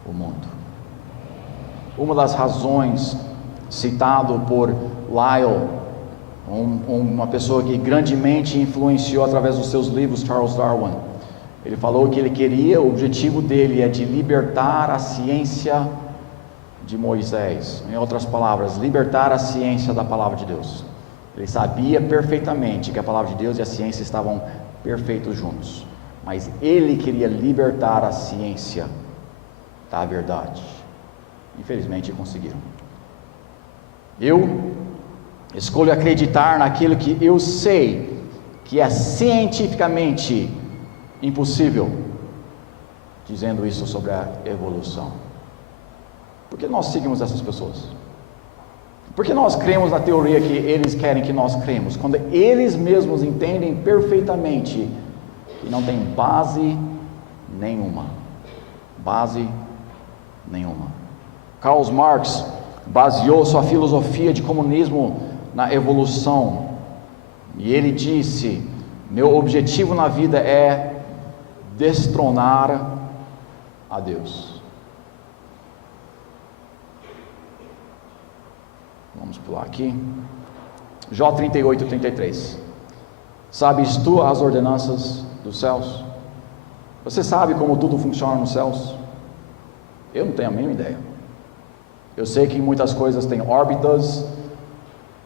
o mundo. Uma das razões citado por Lyell, uma pessoa que grandemente influenciou através dos seus livros Charles Darwin, Ele falou que ele queria, o objetivo dele é de libertar a ciência de Moisés. Em outras palavras, libertar a ciência da palavra de Deus. Ele sabia perfeitamente que a palavra de Deus e a ciência estavam perfeitos juntos, mas ele queria libertar a ciência da verdade. Infelizmente conseguiram. Eu escolho acreditar naquilo que eu sei que é cientificamente impossível, dizendo isso sobre a evolução. Por que nós seguimos essas pessoas? Por que nós cremos na teoria que eles querem que nós cremos, quando eles mesmos entendem perfeitamente que não tem base nenhuma? Base nenhuma. Karl Marx baseou sua filosofia de comunismo na evolução, e ele disse: meu objetivo na vida é destronar a Deus. Vamos pular aqui. Jó 38, 33. Sabes tu as ordenanças dos céus? Você sabe como tudo funciona nos céus? Eu não tenho a mínima ideia. Eu sei que muitas coisas têm órbitas.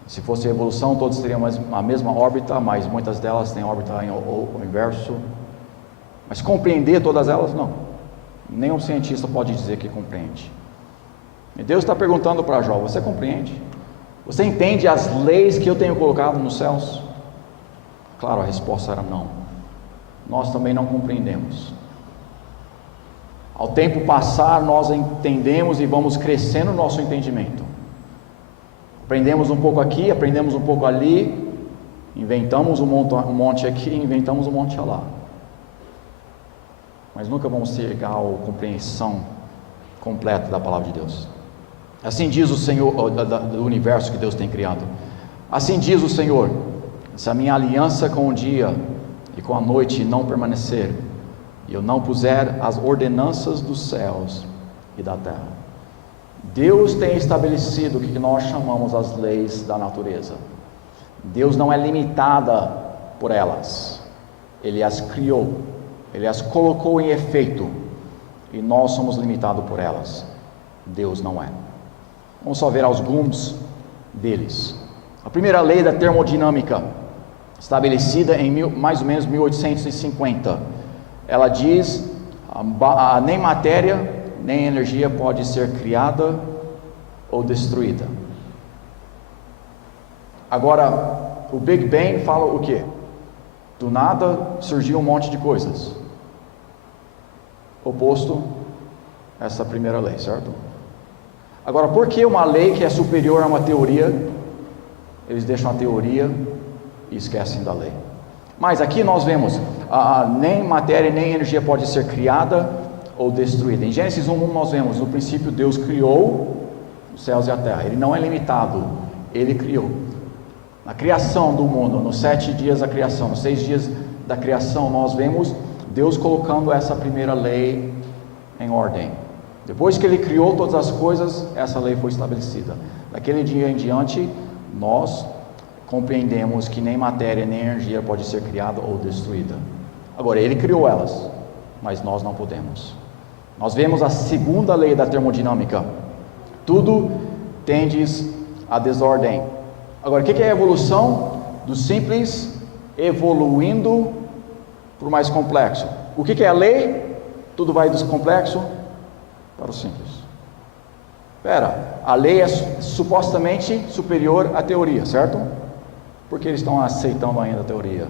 Se fosse evolução, todos teriam a mesma órbita, mas muitas delas têm órbita o inverso. Mas compreender todas elas, não. Nenhum cientista pode dizer que compreende. E Deus está perguntando para Jó: você compreende? Você entende as leis que eu tenho colocado nos céus? Claro, a resposta era não. Nós também não compreendemos. Ao tempo passar, nós entendemos e vamos crescendo no nosso entendimento. Aprendemos um pouco aqui, aprendemos um pouco ali, inventamos um monte aqui, inventamos um monte lá. Mas nunca vamos chegar à compreensão completa da palavra de Deus. Assim diz o Senhor, do universo que Deus tem criado. Assim diz o Senhor: se a minha aliança com o dia e com a noite não permanecer, e eu não puser as ordenanças dos céus e da terra. Deus tem estabelecido o que nós chamamos as leis da natureza. Deus não é limitada por elas. Ele as criou, Ele as colocou em efeito, e nós somos limitados por elas. Deus não é. Vamos só ver alguns deles. A primeira lei da termodinâmica, estabelecida em mais ou menos 1850, ela diz: nem matéria nem energia pode ser criada ou destruída. Agora, o Big Bang fala o quê? Do nada surgiu um monte de coisas. Oposto a essa primeira lei, certo? Agora, por que uma lei que é superior a uma teoria, eles deixam a teoria e esquecem da lei? Mas aqui nós vemos, nem matéria nem energia pode ser criada ou destruída. Em Gênesis 1:1 nós vemos: no princípio Deus criou os céus e a terra. Ele não é limitado, Ele criou. Na criação do mundo, nos 7 dias da criação, nos 6 dias da criação, nós vemos Deus colocando essa primeira lei em ordem. Depois que Ele criou todas as coisas, essa lei foi estabelecida. Daquele dia em diante, nós compreendemos que nem matéria nem energia pode ser criada ou destruída. Agora, Ele criou elas, mas nós não podemos. Nós vemos a segunda lei da termodinâmica: tudo tendes a desordem. Agora, o que é a evolução? Do simples evoluindo para o mais complexo. O que é a lei? Tudo vai do complexo para o simples. Espera, a lei é supostamente superior à teoria, certo? Porque eles estão aceitando ainda a teoria.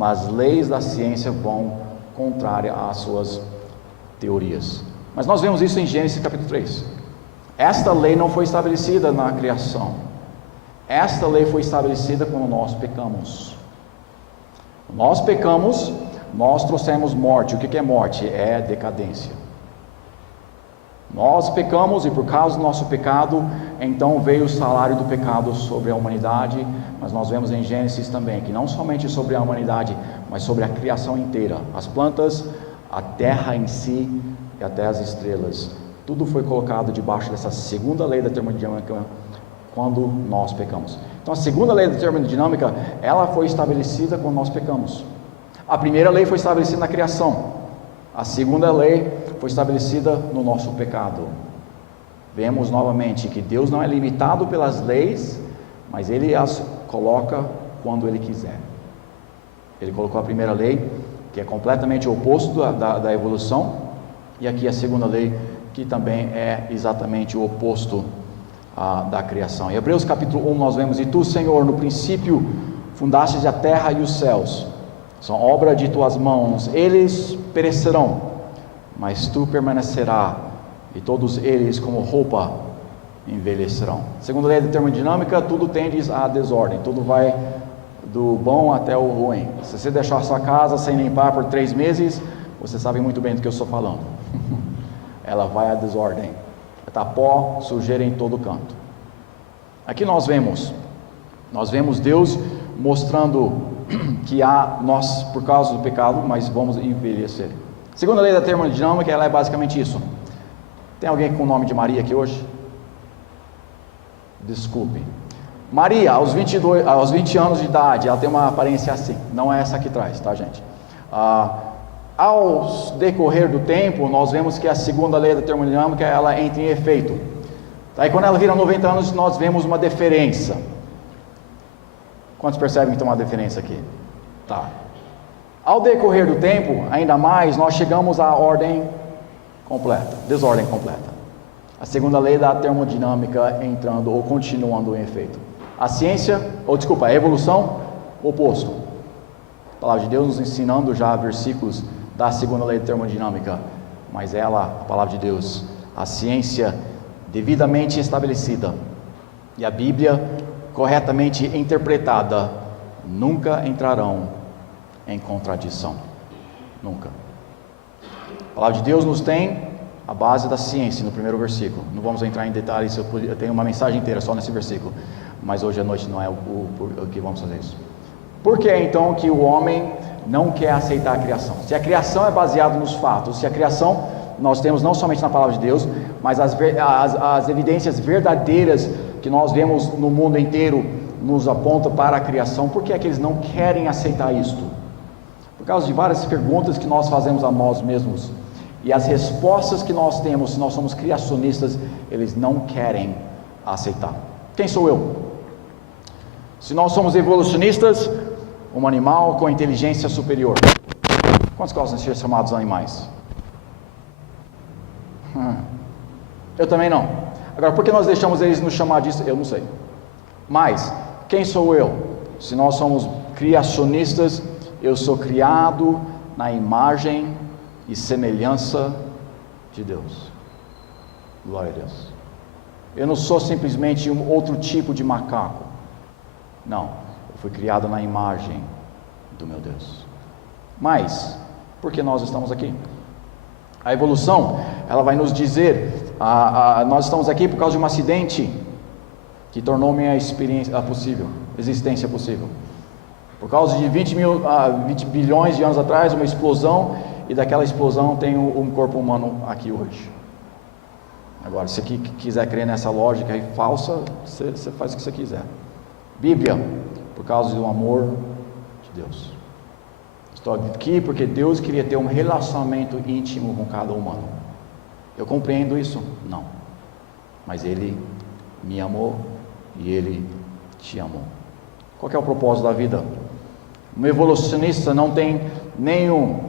As leis da ciência vão contrária às suas teorias. Mas nós vemos isso em Gênesis capítulo 3. Esta lei não foi estabelecida na criação. Esta lei foi estabelecida quando nós pecamos. Nós pecamos, nós trouxemos morte. O que é morte? É decadência. Nós pecamos, e por causa do nosso pecado, então veio o salário do pecado sobre a humanidade. Mas nós vemos em Gênesis também que não somente sobre a humanidade, mas sobre a criação inteira, as plantas, a terra em si e até as estrelas, tudo foi colocado debaixo dessa segunda lei da termodinâmica quando nós pecamos. Então a segunda lei da termodinâmica, ela foi estabelecida quando nós pecamos. A primeira lei foi estabelecida na criação. A segunda lei foi estabelecida no nosso pecado. Vemos novamente que Deus não é limitado pelas leis, mas Ele as coloca quando Ele quiser. Ele colocou a primeira lei, que é completamente o oposto da evolução, e aqui a segunda lei, que também é exatamente o oposto da criação. Em Hebreus capítulo 1 nós vemos: e tu, Senhor, no princípio fundastes a terra e os céus, são obra de tuas mãos, eles perecerão, mas tu permanecerás, e todos eles como roupa envelhecerão. Segundo a lei da termodinâmica, tudo tende à desordem, tudo vai do bom até o ruim. Se você deixar a sua casa sem limpar por 3 meses, você sabe muito bem do que eu estou falando. Ela vai à desordem, está pó, sujeira em todo canto. Aqui nós vemos Deus mostrando que nós, por causa do pecado, mas vamos envelhecer. Segundo a lei da termodinâmica, ela é basicamente isso. Tem alguém com o nome de Maria aqui hoje? Desculpe. Maria, aos 20 anos de idade, ela tem uma aparência assim, não é essa aqui atrás, tá, gente? Ao decorrer do tempo, nós vemos que a segunda lei da termodinâmica, ela entra em efeito. Aí quando ela vira 90 anos, nós vemos uma diferença. Quantos percebem que tem uma diferença aqui? Tá. Ao decorrer do tempo, ainda mais, nós chegamos à ordem completa, desordem completa. A segunda lei da termodinâmica entrando ou continuando em efeito. A evolução, oposto. A palavra de Deus nos ensinando já versículos da segunda lei da termodinâmica, mas a palavra de Deus, a ciência devidamente estabelecida e a Bíblia corretamente interpretada, nunca entrarão em contradição. Nunca. A palavra de Deus nos tem a base da ciência no primeiro versículo. Não vamos entrar em detalhes, eu tenho uma mensagem inteira só nesse versículo, mas hoje à noite não é o que vamos fazer isso. Por que então que o homem não quer aceitar a criação? Se a criação é baseada nos fatos, se a criação nós temos não somente na palavra de Deus, mas as evidências verdadeiras que nós vemos no mundo inteiro nos apontam para a criação, por que é que eles não querem aceitar isto? Por causa de várias perguntas que nós fazemos a nós mesmos, e as respostas que nós temos, se nós somos criacionistas, eles não querem aceitar. Quem sou eu? Se nós somos evolucionistas, um animal com inteligência superior. Quantos gostam de ser chamados animais? Eu também não. Agora, por que nós deixamos eles nos chamar disso? Eu não sei. Mas, quem sou eu? Se nós somos criacionistas, eu sou criado na imagem e semelhança de Deus. Glória a Deus. Eu não sou simplesmente um outro tipo de macaco. Não, eu fui criado na imagem do meu Deus. Mas, por que nós estamos aqui? A evolução, ela vai nos dizer, nós estamos aqui por causa de um acidente que tornou minha experiência possível, existência possível. Por causa de 20 bilhões de anos atrás, uma explosão, e daquela explosão tem um corpo humano aqui hoje. Agora, se você quiser crer nessa lógica aí falsa, você faz o que você quiser. Bíblia, por causa do amor de Deus. Estou aqui porque Deus queria ter um relacionamento íntimo com cada humano. Eu compreendo isso? Não. Mas Ele me amou e Ele te amou. Qual que é o propósito da vida? Um evolucionista não tem nenhum,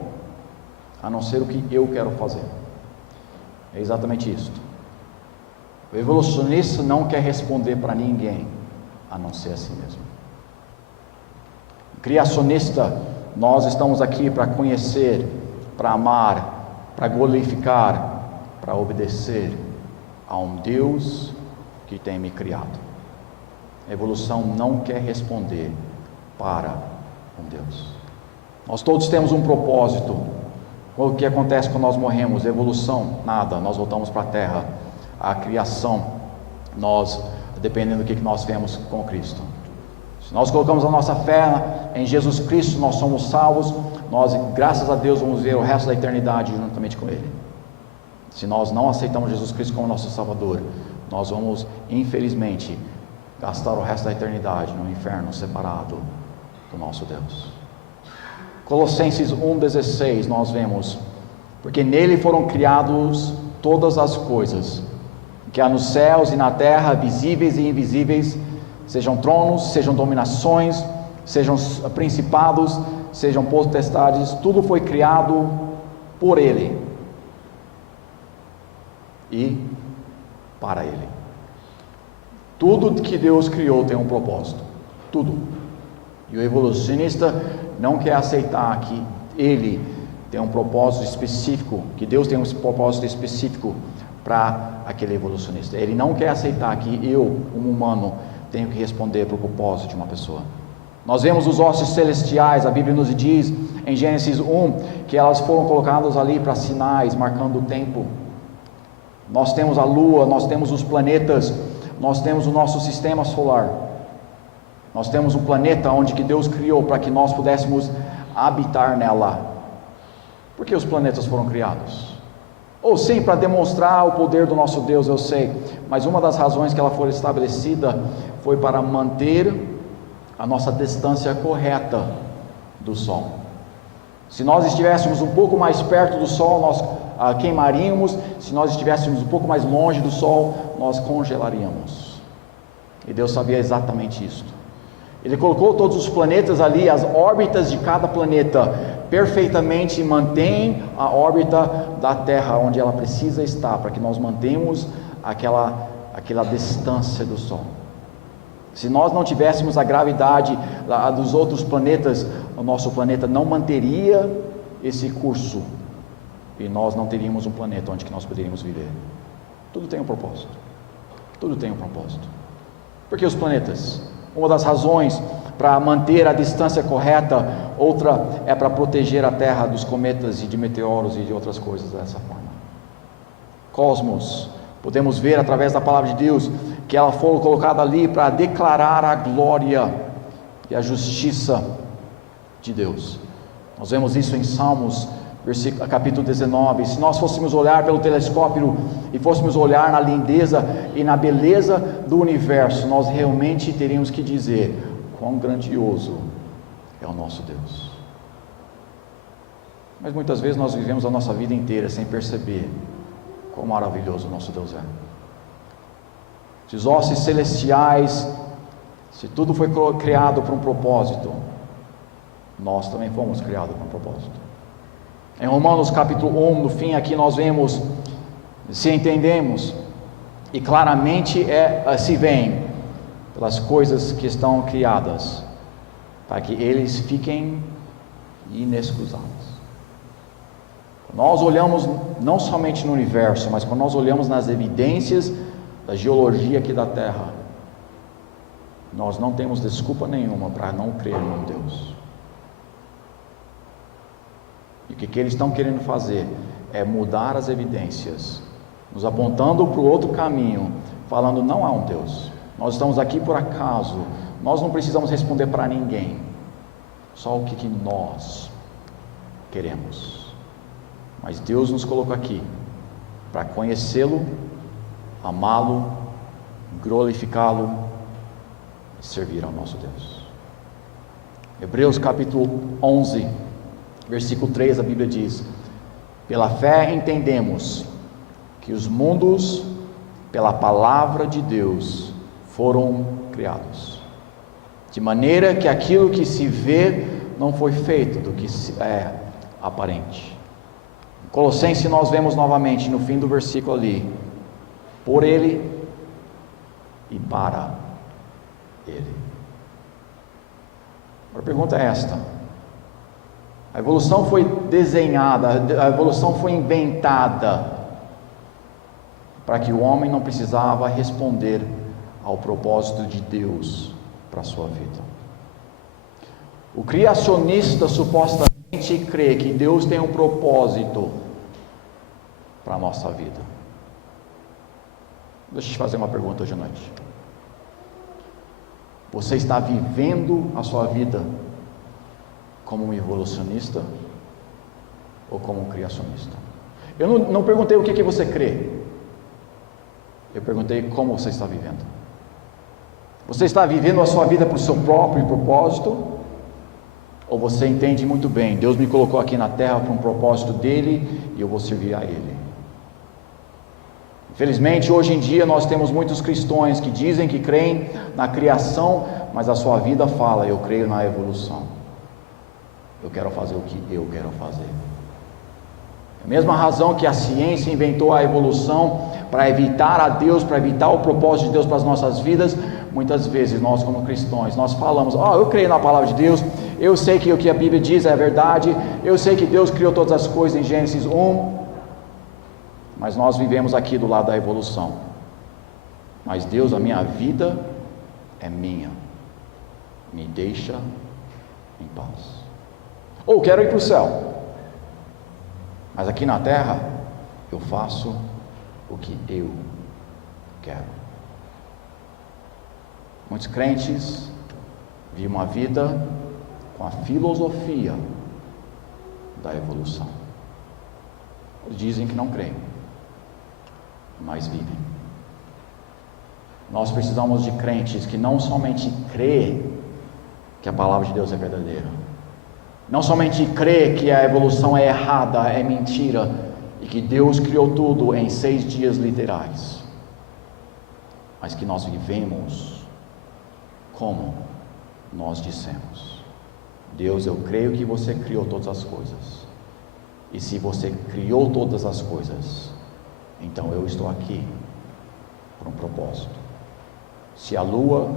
a não ser o que eu quero fazer. É exatamente isso. O evolucionista não quer responder para ninguém, a não ser a si mesmo. O criacionista, nós estamos aqui para conhecer, para amar, para glorificar, para obedecer a um Deus que tem me criado. A evolução não quer responder para um Deus. Nós todos temos um propósito. O que acontece quando nós morremos? Evolução? Nada, nós voltamos para a terra. A criação, nós, dependendo do que nós temos com Cristo. Se nós colocamos a nossa fé em Jesus Cristo, nós somos salvos, nós, graças a Deus, vamos ver o resto da eternidade juntamente com Ele. Se nós não aceitamos Jesus Cristo como nosso Salvador, nós vamos, infelizmente, gastar o resto da eternidade no inferno, separado do nosso Deus. Colossenses 1,16, nós vemos porque nele foram criados todas as coisas, que há nos céus e na terra, visíveis e invisíveis, sejam tronos, sejam dominações, sejam principados, sejam potestades, tudo foi criado por ele e para ele. Tudo que Deus criou tem um propósito, tudo. E o evolucionista não quer aceitar que ele tem um propósito específico, que Deus tem um propósito específico para aquele evolucionista. Ele não quer aceitar que eu, um humano, tenho que responder para o propósito de uma pessoa. Nós vemos os ossos celestiais, a Bíblia nos diz em Gênesis 1 que elas foram colocadas ali para sinais, marcando o tempo. Nós temos a lua, nós temos os planetas, nós temos o nosso sistema solar. Nós temos um planeta onde que Deus criou para que nós pudéssemos habitar nela. Por que os planetas foram criados? Ou sim, para demonstrar o poder do nosso Deus, eu sei, mas uma das razões que ela foi estabelecida foi para manter a nossa distância correta do Sol. Se nós estivéssemos um pouco mais perto do Sol, nós queimaríamos. Se nós estivéssemos um pouco mais longe do Sol, nós congelaríamos. E Deus sabia exatamente isso. Ele colocou todos os planetas ali, as órbitas de cada planeta perfeitamente mantém a órbita da Terra onde ela precisa estar, para que nós mantenhamos aquela distância do Sol. Se nós não tivéssemos a gravidade dos outros planetas, o nosso planeta não manteria esse curso, e nós não teríamos um planeta onde que nós poderíamos viver. Tudo tem um propósito. Tudo tem um propósito. Por que os planetas? Uma das razões para manter a distância correta, outra é para proteger a Terra dos cometas e de meteoros e de outras coisas dessa forma. Cosmos, podemos ver através da palavra de Deus que ela foi colocada ali para declarar a glória e a justiça de Deus. Nós vemos isso em Salmos, capítulo 19. Se nós fôssemos olhar pelo telescópio e fôssemos olhar na lindeza e na beleza do universo, nós realmente teríamos que dizer quão grandioso é o nosso Deus. Mas muitas vezes nós vivemos a nossa vida inteira sem perceber quão maravilhoso o nosso Deus é. Se os ossos celestiais, se tudo foi criado por um propósito, nós também fomos criados por um propósito. Em Romanos capítulo 1, no fim aqui nós vemos, se entendemos, e claramente se vêem pelas coisas que estão criadas, para que eles fiquem inexcusáveis. Nós olhamos não somente no universo, mas quando nós olhamos nas evidências da geologia aqui da Terra, nós não temos desculpa nenhuma para não crer em Deus. E o que eles estão querendo fazer é mudar as evidências, nos apontando para o outro caminho, falando não há um Deus, nós estamos aqui por acaso, nós não precisamos responder para ninguém, só o que nós queremos. Mas Deus nos colocou aqui para conhecê-lo, amá-lo, glorificá-lo e servir ao nosso Deus. Hebreus capítulo 11, versículo 3, a Bíblia diz: pela fé entendemos que os mundos, pela palavra de Deus, foram criados, de maneira que aquilo que se vê não foi feito do que é aparente. Em Colossenses nós vemos novamente, no fim do versículo ali, por Ele e para Ele. A pergunta é esta: a evolução foi desenhada, a evolução foi inventada para que o homem não precisava responder ao propósito de Deus para a sua vida. O criacionista supostamente crê que Deus tem um propósito para a nossa vida. Deixa eu te fazer uma pergunta hoje à noite. Você está vivendo a sua vida como um evolucionista ou como um criacionista? Eu não perguntei o que você crê, eu perguntei como você está vivendo. Você está vivendo a sua vida para o seu próprio propósito, Ou você entende muito bem, Deus me colocou aqui na terra para um propósito dele e eu vou servir a ele. Infelizmente, hoje em dia nós temos muitos cristãos que dizem que creem na criação, mas a sua vida fala: eu creio na evolução. Eu quero fazer o que eu quero fazer. A mesma razão que a ciência inventou a evolução para evitar a Deus, para evitar o propósito de Deus para as nossas vidas, muitas vezes nós como cristãos, nós falamos: eu creio na palavra de Deus, eu sei que o que a Bíblia diz é verdade, eu sei que Deus criou todas as coisas em Gênesis 1, mas nós vivemos aqui do lado da evolução. Mas Deus, a minha vida é minha, me deixa em paz. Ou quero ir para o céu, mas aqui na terra eu faço o que eu quero. Muitos crentes vivem uma vida com a filosofia da evolução. Eles dizem que não creem, mas vivem. Nós precisamos de crentes que não somente crê que a palavra de Deus é verdadeira, não somente crê que a evolução é errada, é mentira, e que Deus criou tudo em 6 dias literais, mas que nós vivemos como nós dissemos: Deus, eu creio que você criou todas as coisas, e se você criou todas as coisas, então eu estou aqui por um propósito. Se a lua,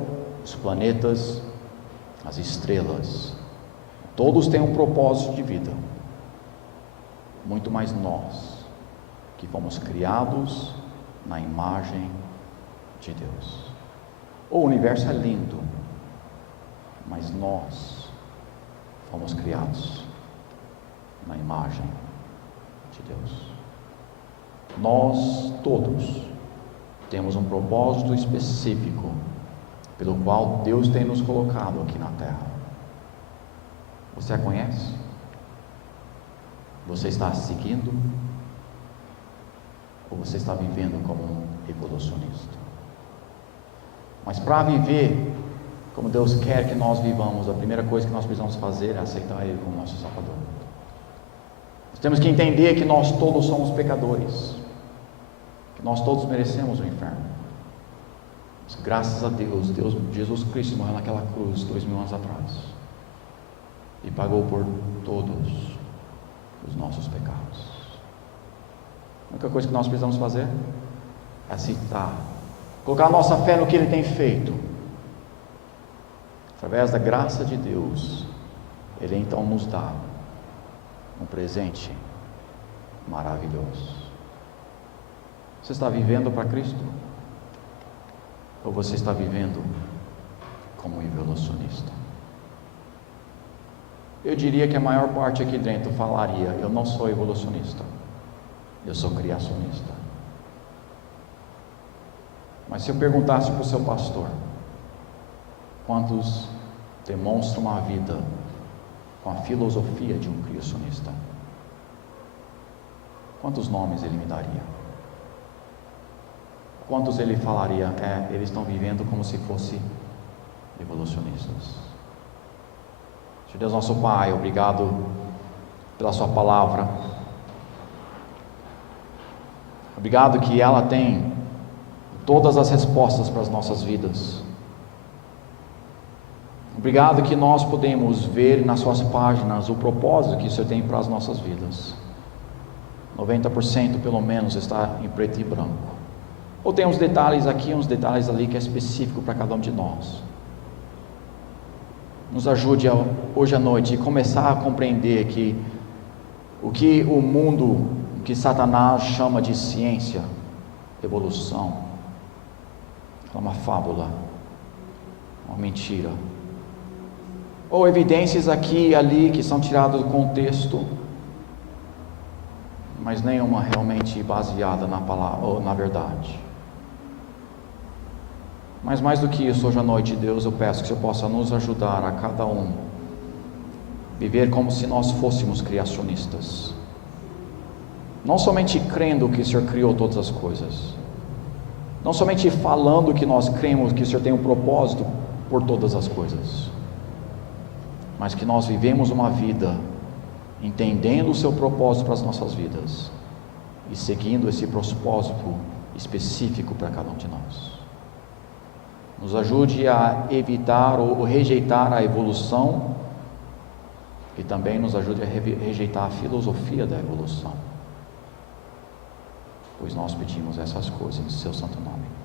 os planetas, as estrelas, todos têm um propósito de vida, muito mais nós, que fomos criados na imagem de Deus. O universo é lindo, mas nós fomos criados na imagem de Deus. Nós todos temos um propósito específico pelo qual Deus tem nos colocado aqui na terra. Você a conhece? Você está seguindo? Ou você está vivendo como um evolucionista? Mas para viver como Deus quer que nós vivamos, a primeira coisa que nós precisamos fazer é aceitar Ele como nosso Salvador. Nós temos que entender que nós todos somos pecadores, que nós todos merecemos o inferno. Mas graças a Deus, Jesus Cristo morreu naquela cruz 2000 anos atrás e pagou por todos os nossos pecados. A única coisa que nós precisamos fazer é aceitar, colocar a nossa fé no que Ele tem feito. Através da graça de Deus, Ele então nos dá um presente maravilhoso. Você está vivendo para Cristo? Ou você está vivendo como um evolucionista? Eu diria que a maior parte aqui dentro falaria: eu não sou evolucionista, eu sou criacionista. Mas se eu perguntasse para o seu pastor, quantos demonstram uma vida com a filosofia de um criacionista? Quantos nomes ele me daria? Quantos ele falaria: eles estão vivendo como se fossem evolucionistas? Deus nosso Pai, obrigado pela sua palavra. Obrigado que ela tem todas as respostas para as nossas vidas. Obrigado que nós podemos ver nas suas páginas o propósito que o Senhor tem para as nossas vidas. 90% pelo menos está em preto e branco. Ou tem uns detalhes aqui, uns detalhes ali que é específico para cada um de nós. Nos ajude hoje à noite a começar a compreender que o que o mundo, o que Satanás chama de ciência, evolução, é uma fábula, uma mentira, ou evidências aqui e ali que são tiradas do contexto, mas nenhuma realmente baseada na palavra ou na verdade. Mas mais do que isso, hoje à noite, Deus, eu peço que o Senhor possa nos ajudar a cada um viver como se nós fôssemos criacionistas, não somente crendo que o Senhor criou todas as coisas, não somente falando que nós cremos que o Senhor tem um propósito por todas as coisas, mas que nós vivemos uma vida entendendo o seu propósito para as nossas vidas e seguindo esse propósito específico para cada um de nós. Nos ajude a evitar ou rejeitar a evolução e também nos ajude a rejeitar a filosofia da evolução, pois nós pedimos essas coisas em seu santo nome.